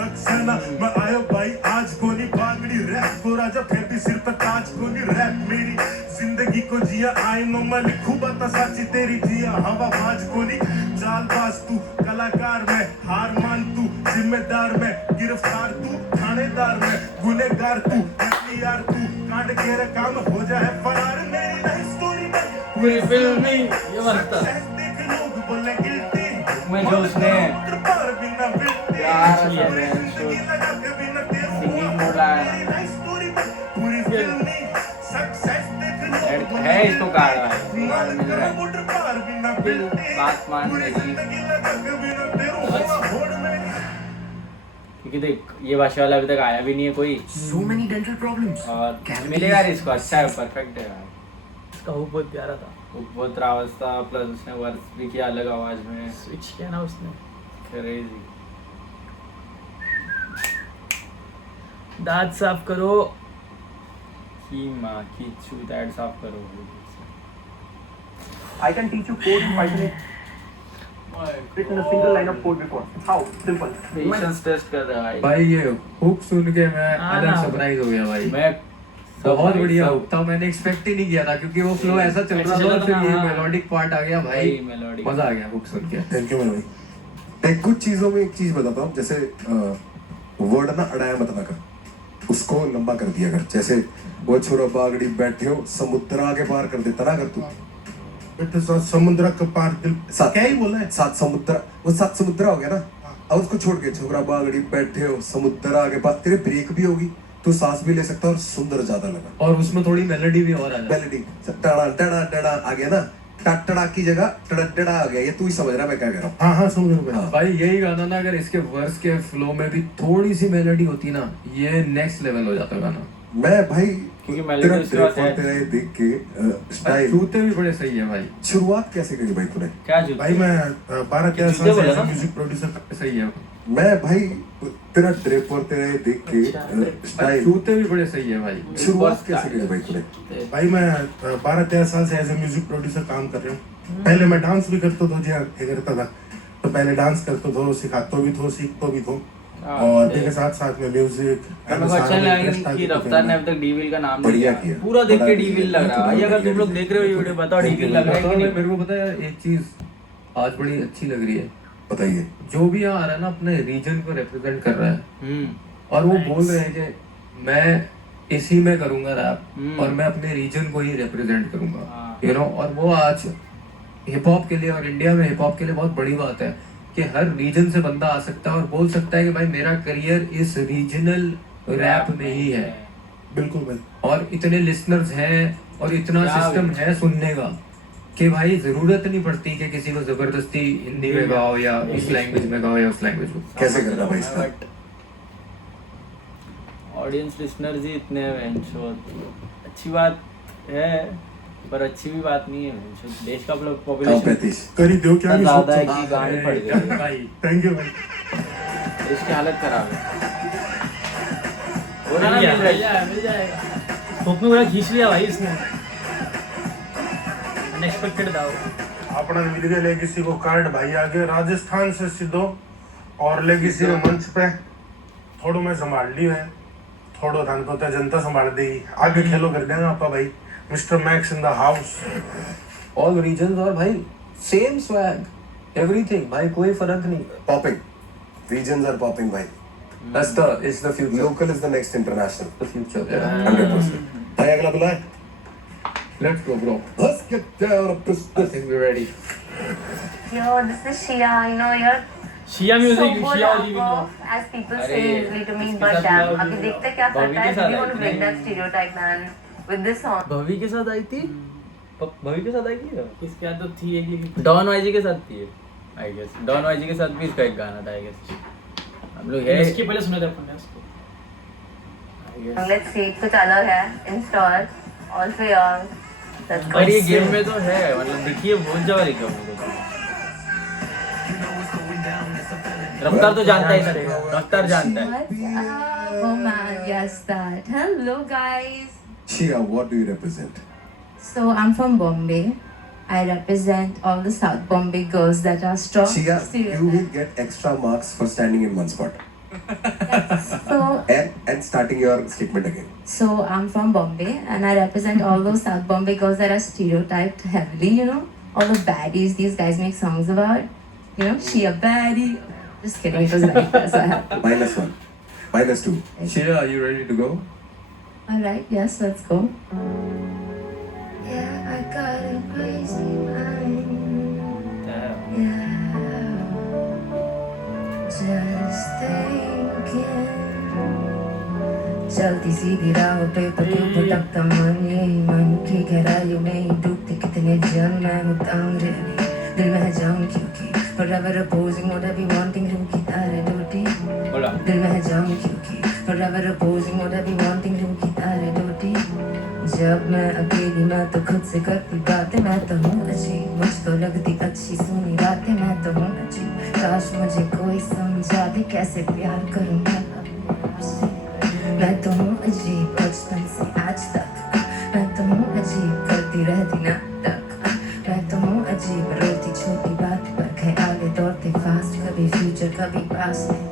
लक्ष्यना। मैं आयो भाई आज कोनी बागड़ी रैप को राजा फिर भी सिर पर ताज कोनी रैप। मेरी जिंदगी को जिया आई नो मैं लिखूं बता साची तेरी जिया हवा बाज कोनी। चालबाज तू कलाकार में हार मान तू, जिम्मेदार में गिरफ्तार तू, थानेदार में गुनेगार तू, यार तू कांड के रे काम हो जाए फरार। मेरी लाइफ स्टोरी में पूरी फिल्म में ये बनता देख लोग बोले गिल्टी। मैं जो उसने पार बिना बिल्टी, यार ये पूरी मैं जिंदगी लगा के बिना तेरे सिंगिंग बोला मेरी लाइफ स्टोरी में पूरी फिल्म में सक्सेस देख लोग है इसको काट रहा है। माल का मोटर पार बिना बिल्टी, बात मान पूरी रही। जिंदगी लगा के बिना तेरे हुआ होड़। मेरी क्योंकि देख ये भाषा वाला अभी तक आया भी नहीं है कोई, So many dental problems. और मिलेगा यार इसको। अच्छा है, परफेक्ट है यार। इसका हुक बहुत प्यारा था। वो बहुत रावत था, प्लस उसने वर्स भी किया अलग आवाज में। स्विच किया ना उसने। क्रेजी। दांत साफ करो। की माँ की चूत ऐड साफ करो। I can teach you code in 5 minutes. Written a single line of code before. How? Simple. Patience test कर रहा है भाई ये हुक सुन के मैं हाँ अलग ना। सरप्राइज हो गया भाई। मैं बहुत बढ़िया सब- हुक था, मैंने एक्सपेक्ट ही नहीं किया था क्योंकि वो फ्लो ऐसा चल रहा था और फिर ये मेलोडिक पार्ट आ गया भाई। भाई मेलोडी मजा आ गया हुक सुन के। थैंक यू मेरे भाई। एक कुछ चीजों में एक चीज बताता हूँ, जैसे वर्ड ना अड़ाया मत ना कर, उसको लंबा कर दिया कर। जैसे वो छोरा बागड़ी बैठे हो समुद्र आगे पार कर देता ना, अगर तू बेटे समुद्र का पार दिल सात क्या ही बोला है। सात समुद्र, वो सात समुद्र हो गया ना। अब उसको छोड़ के छोरा बागड़ी बैठे हो समुद्र आगे पार, तेरे ब्रेक भी होगी, तू सांस भी ले सकता है और सुंदर ज्यादा लगा। और उसमें थोड़ी मेलोडी भी और आ जाती है। मेलोडी टड़ा टड़ा टड़ा आ गया ना, टटड़ा की जगह टड़टड़ा आ गया, ये तू ही समझ रहा मैं क्या कह रहा हूँ। हाँ हाँ समझ रहा हूँ। भाई यही गाना ना अगर इसके वर्स के फ्लो में भी थोड़ी सी मेलोडी होती ना, ये नेक्स्ट लेवल हो जाता गाना। मैं भाई क्योंकि तेरा melody उसके बाद ड्रेप और है। तेरा ये देख के स्टाइल, जूते भी बड़े सही है भाई, शुरुआत कैसे करी भाई तूने? क्या जूते? भाई मैं 12-13 साल से एज अ म्यूजिक प्रोड्यूसर। सही है मैं भाई तेरा ड्रेप और तेरा ये देख के अच्छा, स्टाइल, जूते भी बड़े सही है भाई। शुरुआत कैसे करी भाई तूने? भाई मैं 12-13 साल से एज ए म्यूजिक प्रोड्यूसर काम कर रहा हूँ। पहले मैं डांस भी करता था, जी हाँ करता था। तो पहले डांस करता था, सिखाता भी था, सीखता भी था, और उसके साथ साथ में म्यूजिक। मेरे को अच्छा लगा कि रफ्तार ने अब तक डीविल का नाम नहीं बढ़िया लिया। किया। पूरा देख के बड़ा डीविल लग रहा है भाई। अगर तुम लोग देख रहे हो ये वीडियो, बताओ डीविल लग रहा है कि नहीं? मेरे को पता है एक चीज आज बड़ी अच्छी लग रही है, बताइए। जो भी यहाँ आ रहा है ना अपने रीजन को रिप्रेजेंट कर रहा है, और वो बोल रहे हैं कि मैं इसी में करूंगा रैप और मैं अपने रीजन को ही रिप्रेजेंट करूंगा, यू नो। और वो आज हिप हॉप के लिए और इंडिया में हिप हॉप के लिए बहुत बड़ी बात है कि हर रीजन से बंदा आ सकता है और बोल सकता है कि भाई मेरा करियर इस रीजनल रैप में ही है। बिल्कुल भाई। और इतने लिसनर्स हैं और इतना सिस्टम है सुनने का कि भाई जरूरत नहीं पड़ती कि किसी को जबरदस्ती हिंदी में गाओ या इस लैंग्वेज में गाओ या उस लैंग्वेज में। कैसे करना भाई इसका? ऑडियंस लिसनर्स ही इतने हैं, अच्छी बात है पर अच्छी भी बात नहीं है। देश का पॉपुलेशन 35 करी दो क्या भी ज्यादा है सोचो। कि गाने पड़ गए भाई थैंक यू भाई। देश की हालत खराब है। हो रहा ना मिल जाएगा। हुक में बड़ा खींच लिया भाई इसने, अनएक्सपेक्टेड था वो। अपना मिल गया लेगेसी को कार्ड भाई आगे राजस्थान से सीधो, और लेगेसी के मंच पे थोड़ा मैं संभाल ली है, थोड़ा थान पता जनता संभाल देगी, आगे खेलो कर देंगे आपा भाई। Mister max in the house. All reasons और भाई सेम स्वैग एवरीथिंग भाई, कोई फर्क नहीं। पॉपिंग, रीजन्स आर पॉपिंग भाई। That's the future. Local is the next international, The future. 100%। भाई अगला बुलाए। Let's go, bro. Let's get down up to I think we're ready. Yo, this is Shia. You know, you're Shia so music, good Shia at giving work, as people say अरे, usually to me, इसके but साथ damn, तो अभी देखते क्या भव्य करता के है। साथ We आई want to थी। break that stereotype, man, with this song. भवी के साथ आई थी। भवी के साथ आई थी। इसके बाद तो थी एक लेकिन डॉन वाईजी के साथ थी आई गेस। डॉन वाईजी के साथ भी इसका एक गाना था आई गेस। हम लोग है इसके पहले सुने थे अपन ने उसको। I guess। Let's see, कुछ अलग है in store, all for y'all. Let's go. और ये गेम में तो है, मतलब देखिए बहुत जगह लिखा हुआ है। रफ्तार तो जानता है सर, रफ्तार जानता है। Oh man, yes that. Hello guys. Shia, what do you represent? So I'm from Bombay. I represent all the South Bombay girls that are strong. Shia, you stereotypes. will get extra marks for standing in one spot So and starting your statement again. So I'm from Bombay and I represent all those South Bombay girls that are stereotyped heavily, you know, all the baddies these guys make songs about, you know, she a baddie. Just kidding, it was like that, so I have to. -1, -2. Shia, are you ready to go? Alright, yes, let's go. Yeah, I got a crazy mind. Yeah, just thinking. चलती सीधी राह पे तो क्यों भटकता मन, यही मन की गहराइयों में ही डूबते कितने जन। मैं हूँ तंग रहनी, दिल में है जंग क्योंकि forever opposing what I be wanting, रूह की तारे टूटी। दिल में है जंग क्योंकि forever opposing what I be wanting, रूह की तारे टूटी। जब मैं अकेली मैं तो खुद से करती बातें, मैं तो हूँ अजीब, मुझ तो लगती अच्छी सुनी रातें, मैं तो हूँ अजीब। काश मुझे कोई समझा दे कैसे प्यार करूँ मैं आपसे। मैं तो हूँ अजीब बचपन से आज तक, मैं तो हूँ अजीब करती रहती नाटक। मैं तो हूँ अजीब रोती छोटी बात पर ख्याले दौड़ते फास्ट, कभी फ्यूचर कभी past.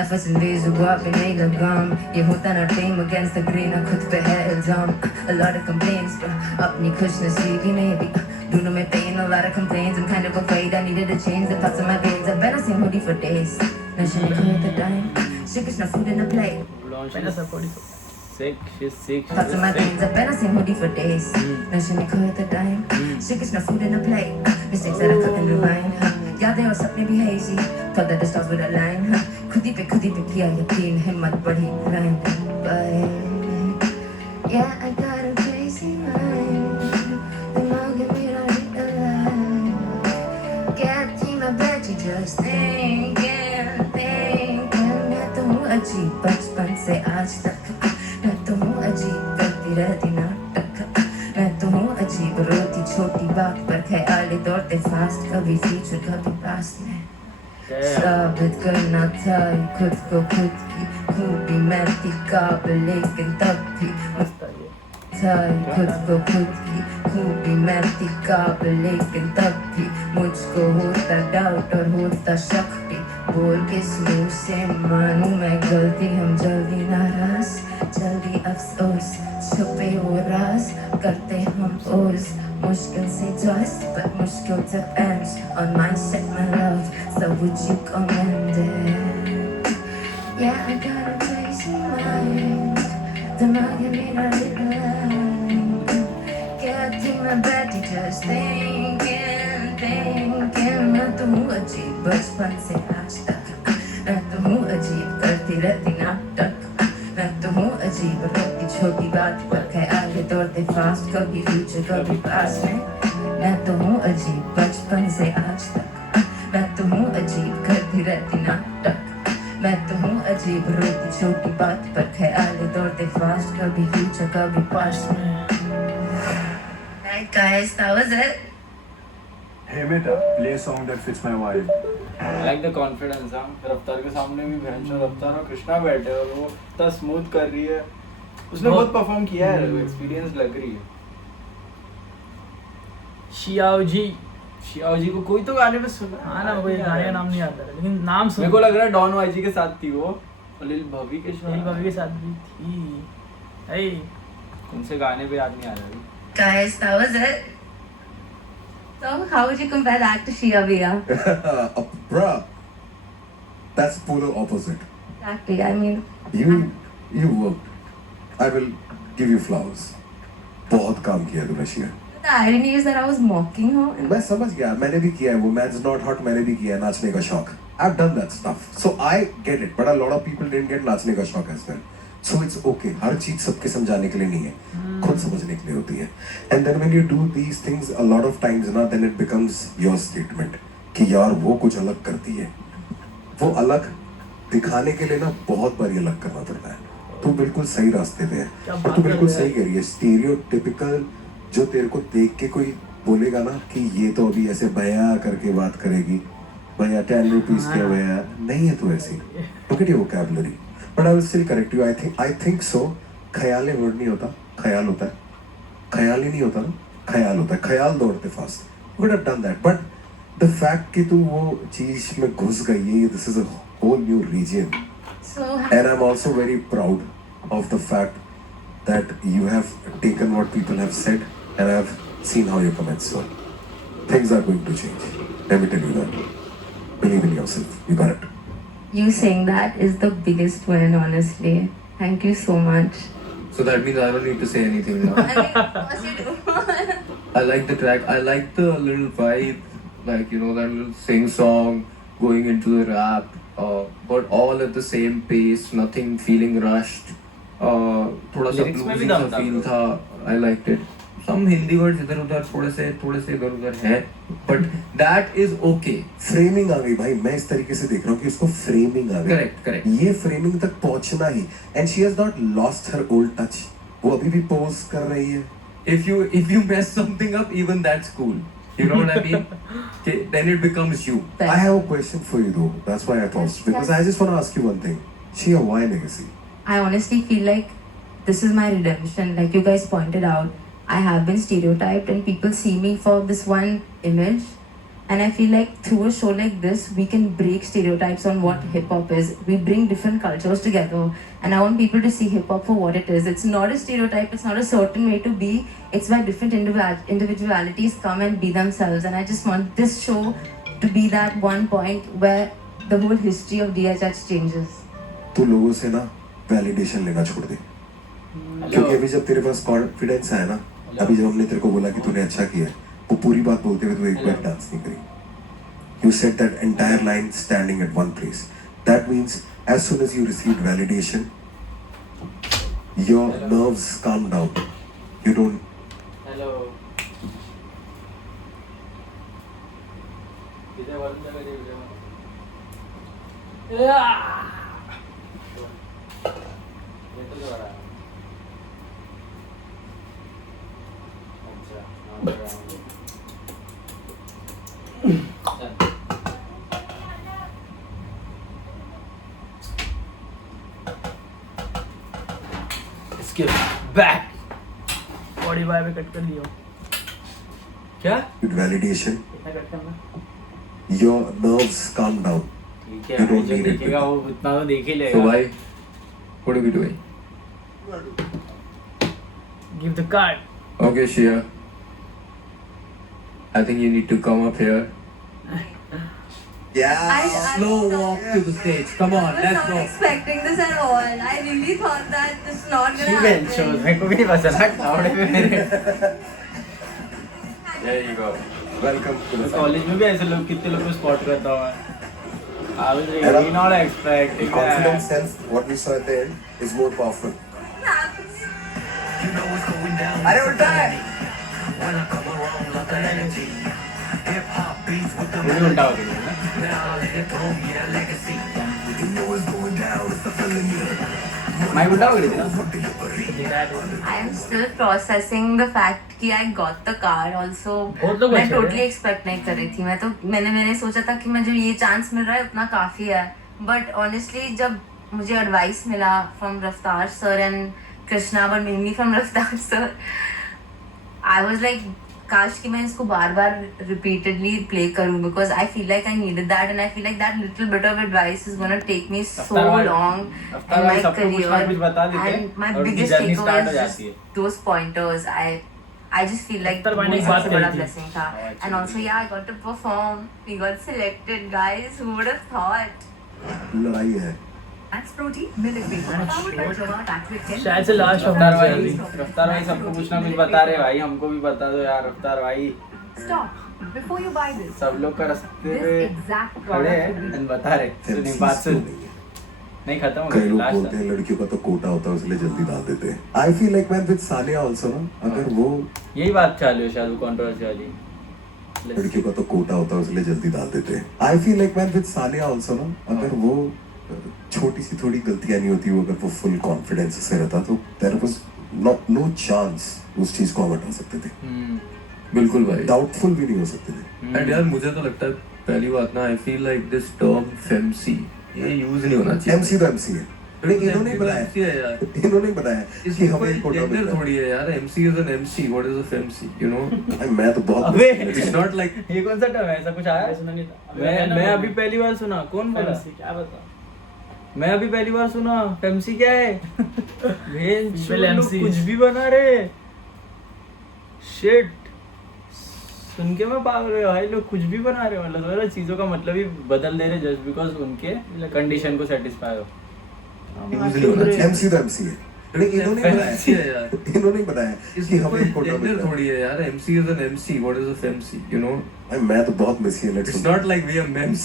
Efforts and ways to go up and make a gum. ये होता ना टीम against the green, ना खुद पे है इल्जाम। A lot of complaints, but अपनी खुशनसीबी में भी ढूंढूं मैं pain, a lot of complaints. I'm kind of afraid I needed to change the thoughts of my days. I've been a same hoodie for days. नशे में खोए तो time, sick is no food in a plate. पहले सब sick, she's sick, Thoughts of my days, I've been a same hoodie for days. नशे में खोए तो time, sick is no food in a plate. Mistakes that I couldn't rewind. यादें और सपने भी hazy, thought that the stars would align. खुद ही पे किया यकीन, हिम्मत बढ़ी grind. But yeah, I got a crazy mind. दिमाग में मेरा करती रहती नाटक मैं तो हूँ अजीब रोती छोटी बात पर ख्याल दौड़ते फास्ट कभी फ्यूचर कभी पास्ट में साबित करना था खुद को खुद की खूबी मैं थी काबिल लेकिन तब भी था खुद को खुद की खूबी मैं थी काबिल लेकिन तब भी मुझको होता डाउट और होता शक भी बोल किस मुंह से मानूं मैं गलती हम जल्दी नाराज जल्दी अफसोस छुपे वो राज करते हम ओज मुश्किल से just but मुश्किल depends on mindset my love so would you commend it yeah I got a place in mind दिमाग में मेरा लिखा get in my bed just thinking मैं तो हूँ अजीब बचपन से आज तक मैं तो हूँ अजीब करती रहती नाटक मैं तो हूँ अजीब रोती छोटी बात पर ख्याल दौड़ते फास्ट कभी फ्यूचर कभी पास्ट में मैं तो हूँ अजीब बचपन से आज तक मैं तो हूँ अजीब करती रहती नाटक मैं तो हूँ अजीब रोती छोटी बात पर ख्याल दौड़ते फास्ट कभी फ्यूचर कभी पास्ट में Right guys, that was it. Hey Meta, play a song that fits my vibe. I like the confidence हाँ रफ्तार के सामने भी भैंसो रफ्तार और कृष्णा बैठे और वो इतना स्मूथ कर रही है उसने बहुत परफॉर्म किया है एक्सपीरियंस लग रही है शियाओ जी को कोई तो गाने में सुना हाँ ना कोई गाने का नाम नहीं आता है लेकिन नाम सुन मेरे को लग रहा है डॉन वाई जी के साथ थी वो और लिल भवी के साथ भी थी hey उनसे गाने पे याद नहीं आ रहा अभी Guys, that was it. So, how would you compare that to Shia Bia? Bruh, that's polar opposite. Exactly, I mean... You worked. I will give you flowers. बहुत काम किया तूने शिया. The irony is that I was mocking her. मैं समझ गया मैंने भी किया है वो Man's Not Hot मैंने भी किया है नाचने का शौक. I've done that stuff. So I get it. But a lot of people didn't get नाचने का शौक as well. So it's okay. हर चीज सबके समझाने के लिए नहीं है खुद समझने के लिए होती है and then when you do these things a lot of times ना then it becomes your statement कि यार वो कुछ अलग करती है वो अलग दिखाने के लिए ना बहुत बार अलग करना पड़ता है तू बिल्कुल सही रास्ते पे है और तू बिल्कुल सही कह रही है स्टीरियोटिपिकल जो तेरे को देख के कोई बोलेगा ना कि ये तो अभी ऐसे भैया करके बात करेगी भैया 10 रुपीज के भैया नहीं है तू ऐसी look at your vocabulary but I will still correct you I think so ख्याल वर्ड नहीं होता ख्याल होता है ख्याल ही नहीं होता ना ख्याल होता है ख्याल दौड़ते fast would have done that but the fact कि तू वो चीज में घुस गई है this is a whole new region and I'm also very proud of the fact that you have taken what people have said and I've seen how your comments were things are going to change let me tell you that believe in yourself you got it You saying that is the biggest win, honestly. Thank you so much. So that means I don't need to say anything now. I mean, of course you do. I like the track. I like the little vibe, like you know that little sing song going into the rap, but all at the same pace. Nothing feeling rushed. थोड़ा सा bluesy सा feel था. I liked it. Some Hindi words इधर उधर थोड़े से इधर उधर हैं, but that is okay. Framing आ गई भाई मैं इस तरीके से देख रहा हूँ कि उसको framing आ गई. Correct. ये framing तक पहुँचना ही and she has not lost her old touch. वो अभी भी pose कर रही है. If you mess something up, even that's cool. You know what I mean? Then it becomes you. I have a question for you though. That's why I paused because I just want to ask you one thing. Shia, why legacy? I honestly feel like this is my redemption. Like you guys pointed out, I have been stereotyped and people see me for this one image. And I feel like through a show like this, we can break stereotypes on what hip-hop is. We bring different cultures together. And I want people to see hip-hop for what it is. It's not a stereotype, it's not a certain way to be. It's where different individualities come and be themselves. And I just want this show to be that one point where the whole history of DHH changes. तू लोगों से ना validation लेना छोड़ दे क्योंकि अभी जब तेरे पास confidence है ना अभी जब हमने तेरे को बोला कि तूने अच्छा किया वो पूरी बात बोलते हुए तू एक बार डांस नहीं करी you said that entire line standing at one place that means as soon as you received validation your nerves calm down you don't hello इधर वरुण का देख रहे हो अच्छा हाँ, इसके बैक बॉडी बाय पे कट कर लियो। क्या validation, कितना कट करना? your nerves calm down. ठीक You है don't जो need it देखेगा वो उतना तो देख ही So लेगा why? What are we doing? Give the card. Okay, Shia. I think you need to come up here. Yeah. Slow walk to the stage. Come on, I was let's not go. expecting this at all. I really thought that this is not gonna ठीक है show happen. मेरे को भी नहीं पसंद है कावड़े पे मेरे There you go. Welcome to the college में भी ऐसे लोग कितने लोग को स्पॉट करता हूँ मैं I was And really not expecting The confidence that self, what we saw at the end, is more powerful. अरे उल्टा है मुझे उल्टा हो गया ना मैं उल्टा हो गई थी ना I am still processing the fact कि I got the car also. बहुत लोग मैं अच्छे totally हैं। expect नहीं कर रही थी। मैंने सोचा था कि मुझे ये चांस मिल रहा है उतना काफी है। But honestly जब मुझे एडवाइस मिला from रफ्तार sir and Krishna but mainly from रफ्तार sir, I was like काश कि मैं इसको बार बार repeatedly play करूँ because I feel like I needed that and I feel like that little bit of advice is gonna take me so रफ्तार भाई- long रफ्तार in भाई my सबको कुछ ना career कुछ बता देते हैं and my और उनकी biggest जर्नी takeaway स्टार्ट हो is जाती है just those pointers. I just feel like रफ्तार भाई ने वो एक बात सबसे बड़ा कही थी। blessing था Oh, actually. and also yeah I got to perform. We got selected, guys. Who would have thought? लड़ाई है. Max protein, milk base, powered by Java, packed with 10 शायद से लास्ट ऑफ रफ्तार भाई सबको कुछ ना कुछ बता रहे भाई हमको भी बता दो यार रफ्तार भाई Stop. Before you buy this, सब लोग का रास्ते this पे exact खड़े product हैं will be and बता रहे सुनी बात सुन नहीं खत्म हो कई गई लोग लास्ट बोलते हैं लड़कियों का तो कोटा होता है इसलिए जल्दी डाल देते हैं. I feel like man with Sania also ना अगर वो यही बात चालू है शायद कंट्रोवर्सी वाली लड़कियों का तो कोटा होता है इसलिए जल्दी डाल देते हैं. I feel like man with Sania also ना अगर वो छोटी सी थोड़ी गलतियां नहीं होती वो अगर वो फुल कॉन्फिडेंस से रहता तो there was no chance उस चीज को हम हटा सकते थे. बिल्कुल भाई. डाउटफुल भी नहीं हो सकते थे. एंड यार मुझे तो लगता है पहली बात ना I feel like this term फेमसी ये यूज नहीं होना चाहिए. MC तो MC है. इन्होंने बताया इन्होंने बताया कि हमें एक कोटा मिल रहा थोड़ी है यार. MC is an MC. What is a femc? You know? है. मैं तो बहुत अबे! It's not like ये कौन सा टर्म है ऐसा कुछ आया सुना नहीं था। मैं अभी पहली बार सुना कौन बोला क्या बता? मैं अभी पहली बार सुना फेमसी क्या है भेन People MC. कुछ भी बना रहे शिट सुन के मैं पागल हो भाई लोग कुछ भी बना रहे मतलब सारा चीजों का मतलब ही बदल दे रहे जस्ट बिकॉज उनके कंडीशन को सेटिस्फाई हो यूज नहीं होना चाहिए. MC तो MC है. इन्होंने बताया Fancy है यार. इन्होंने बताया कि हमें एक कोटा मिल जेंडर रहा है. थोड़ी है यार. MC is an MC. What is a femc? You know? भाई मैं तो बहुत मिसी है. It's not like we are memcs.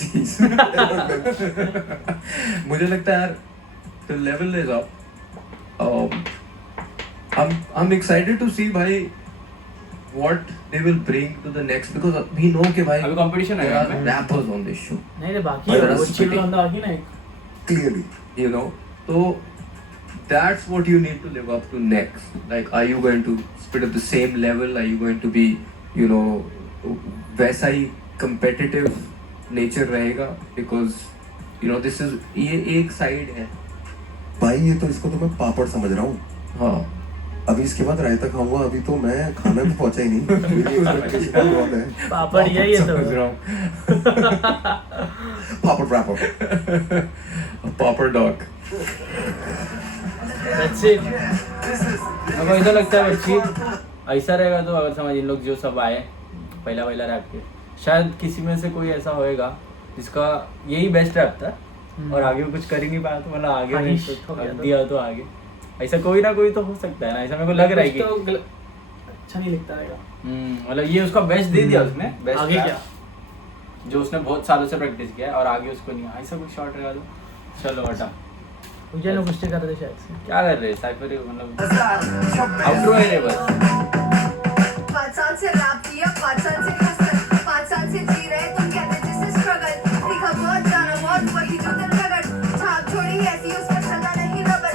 मुझे लगता है यार the level is up. I'm excited to see भाई what they will bring to the next because we know कि भाई अभी कंपटीशन है there are इसमें? rappers on this show. नहीं रे बाकी भाई, है, वो रस चिल पिटी. बंदा बाकी ना एक। Clearly. You know, so that's what you need to live up to next. Like, are you going to spit at the same level? Are you going to be, you know, वैसा ही competitive nature रहेगा? Because, you know, this is ये एक side है. भाई ये तो इसको तो मैं पापड़ समझ रहा हूँ. हाँ. अभी इसके बाद रायता खाऊंगा. अभी तो मैं खाना भी पहुंचा ही नहीं. मेरी उस expectation बहुत है. पापड़ ही है ये तो। समझ रहा हूँ. पापड़ wrapper. Popper dog. That's it. अब ऐसा लगता है बच्ची ऐसा रहेगा तो अगर समझ इन लोग जो सब आए पहला रैप के शायद किसी में से कोई ऐसा होएगा जिसका यही बेस्ट रैप था और आगे वो कुछ कर ही नहीं पाया तो मतलब आगे में Punish हो गया तो। दिया तो आगे ऐसा कोई ना कोई तो हो सकता है ना. ऐसा मेरे को लग रहा है कि कुछ तो अच्छा नहीं लगता रहेगा। मतलब ये उसका बेस्ट दे दिया उसने बेस्ट आगे क्या? जो उसने बहुत सालों से प्रैक्टिस किया है और आगे उसको नहीं ऐसा कुछ शॉट रहेगा तो चलो हटा मुझे लोग कुछ कर रहे थे शायद से। क्या कर रहे हैं साइफर मतलब आउटरो है रे बस 5 साल से रैप किया 5 साल से हसल 5 साल से जी रहे तुम कहते जिससे स्ट्रगल दिखा बहुत जाना बहुत वही जो दिल रगड़ छाप छोड़ी ऐसी उस पर चलना नहीं रबर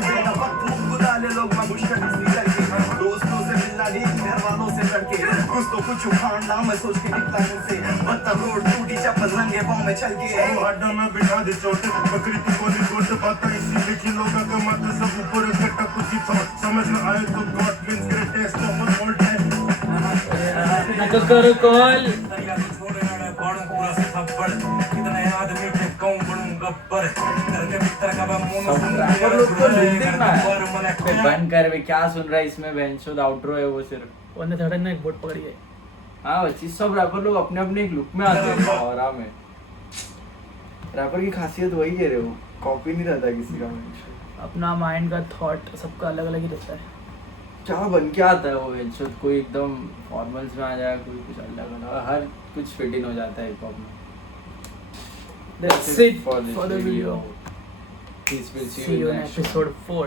लोग मैं मुश्किल करके दोस्तों से मिलना नहीं घर वालों से लड़के तो कुछ उखाड़ना मैं सोच के निकला मुझसे बत्ता रोड टूटी चप्पल नंगे पाँव में चल के वो अड्डा में बिठा दे चोट बकरी की बोली गोट बाता इसी लिखी लोगा का मात्र सब ऊपर इकट्ठा कुछ ही थॉट समझ में आए तो God wins great test of all time नको करो कॉल पूरा से थप्पड़ कितने आदमी के कौन बड़ूं गब्बर करके भीतर का रैपर लोग को लुक देखना है बंद कर बे, क्या सुन रहा है इसमें बेंचो आउटरो है वो सिर्फ वरना थर्ड ने एक बोट पकड़ी है। हाँ बच्ची सब रैपर लोग अपने अपने एक लुक में आते हैं ऑरा में। रैपर की खासियत वही है रे, वो कॉपी नहीं रहता किसी का। अपना माइंड का थॉट सबका अलग अलग ही रहता है। क्या बन के आता है वो बेंचो, कोई एकदम फॉर्मल्स में आ जाए, कोई कुछ अलग अलग, हर कुछ फिट इन हो जाता है हिप हॉप में। That's it for the video. Peace will See you in episode 4.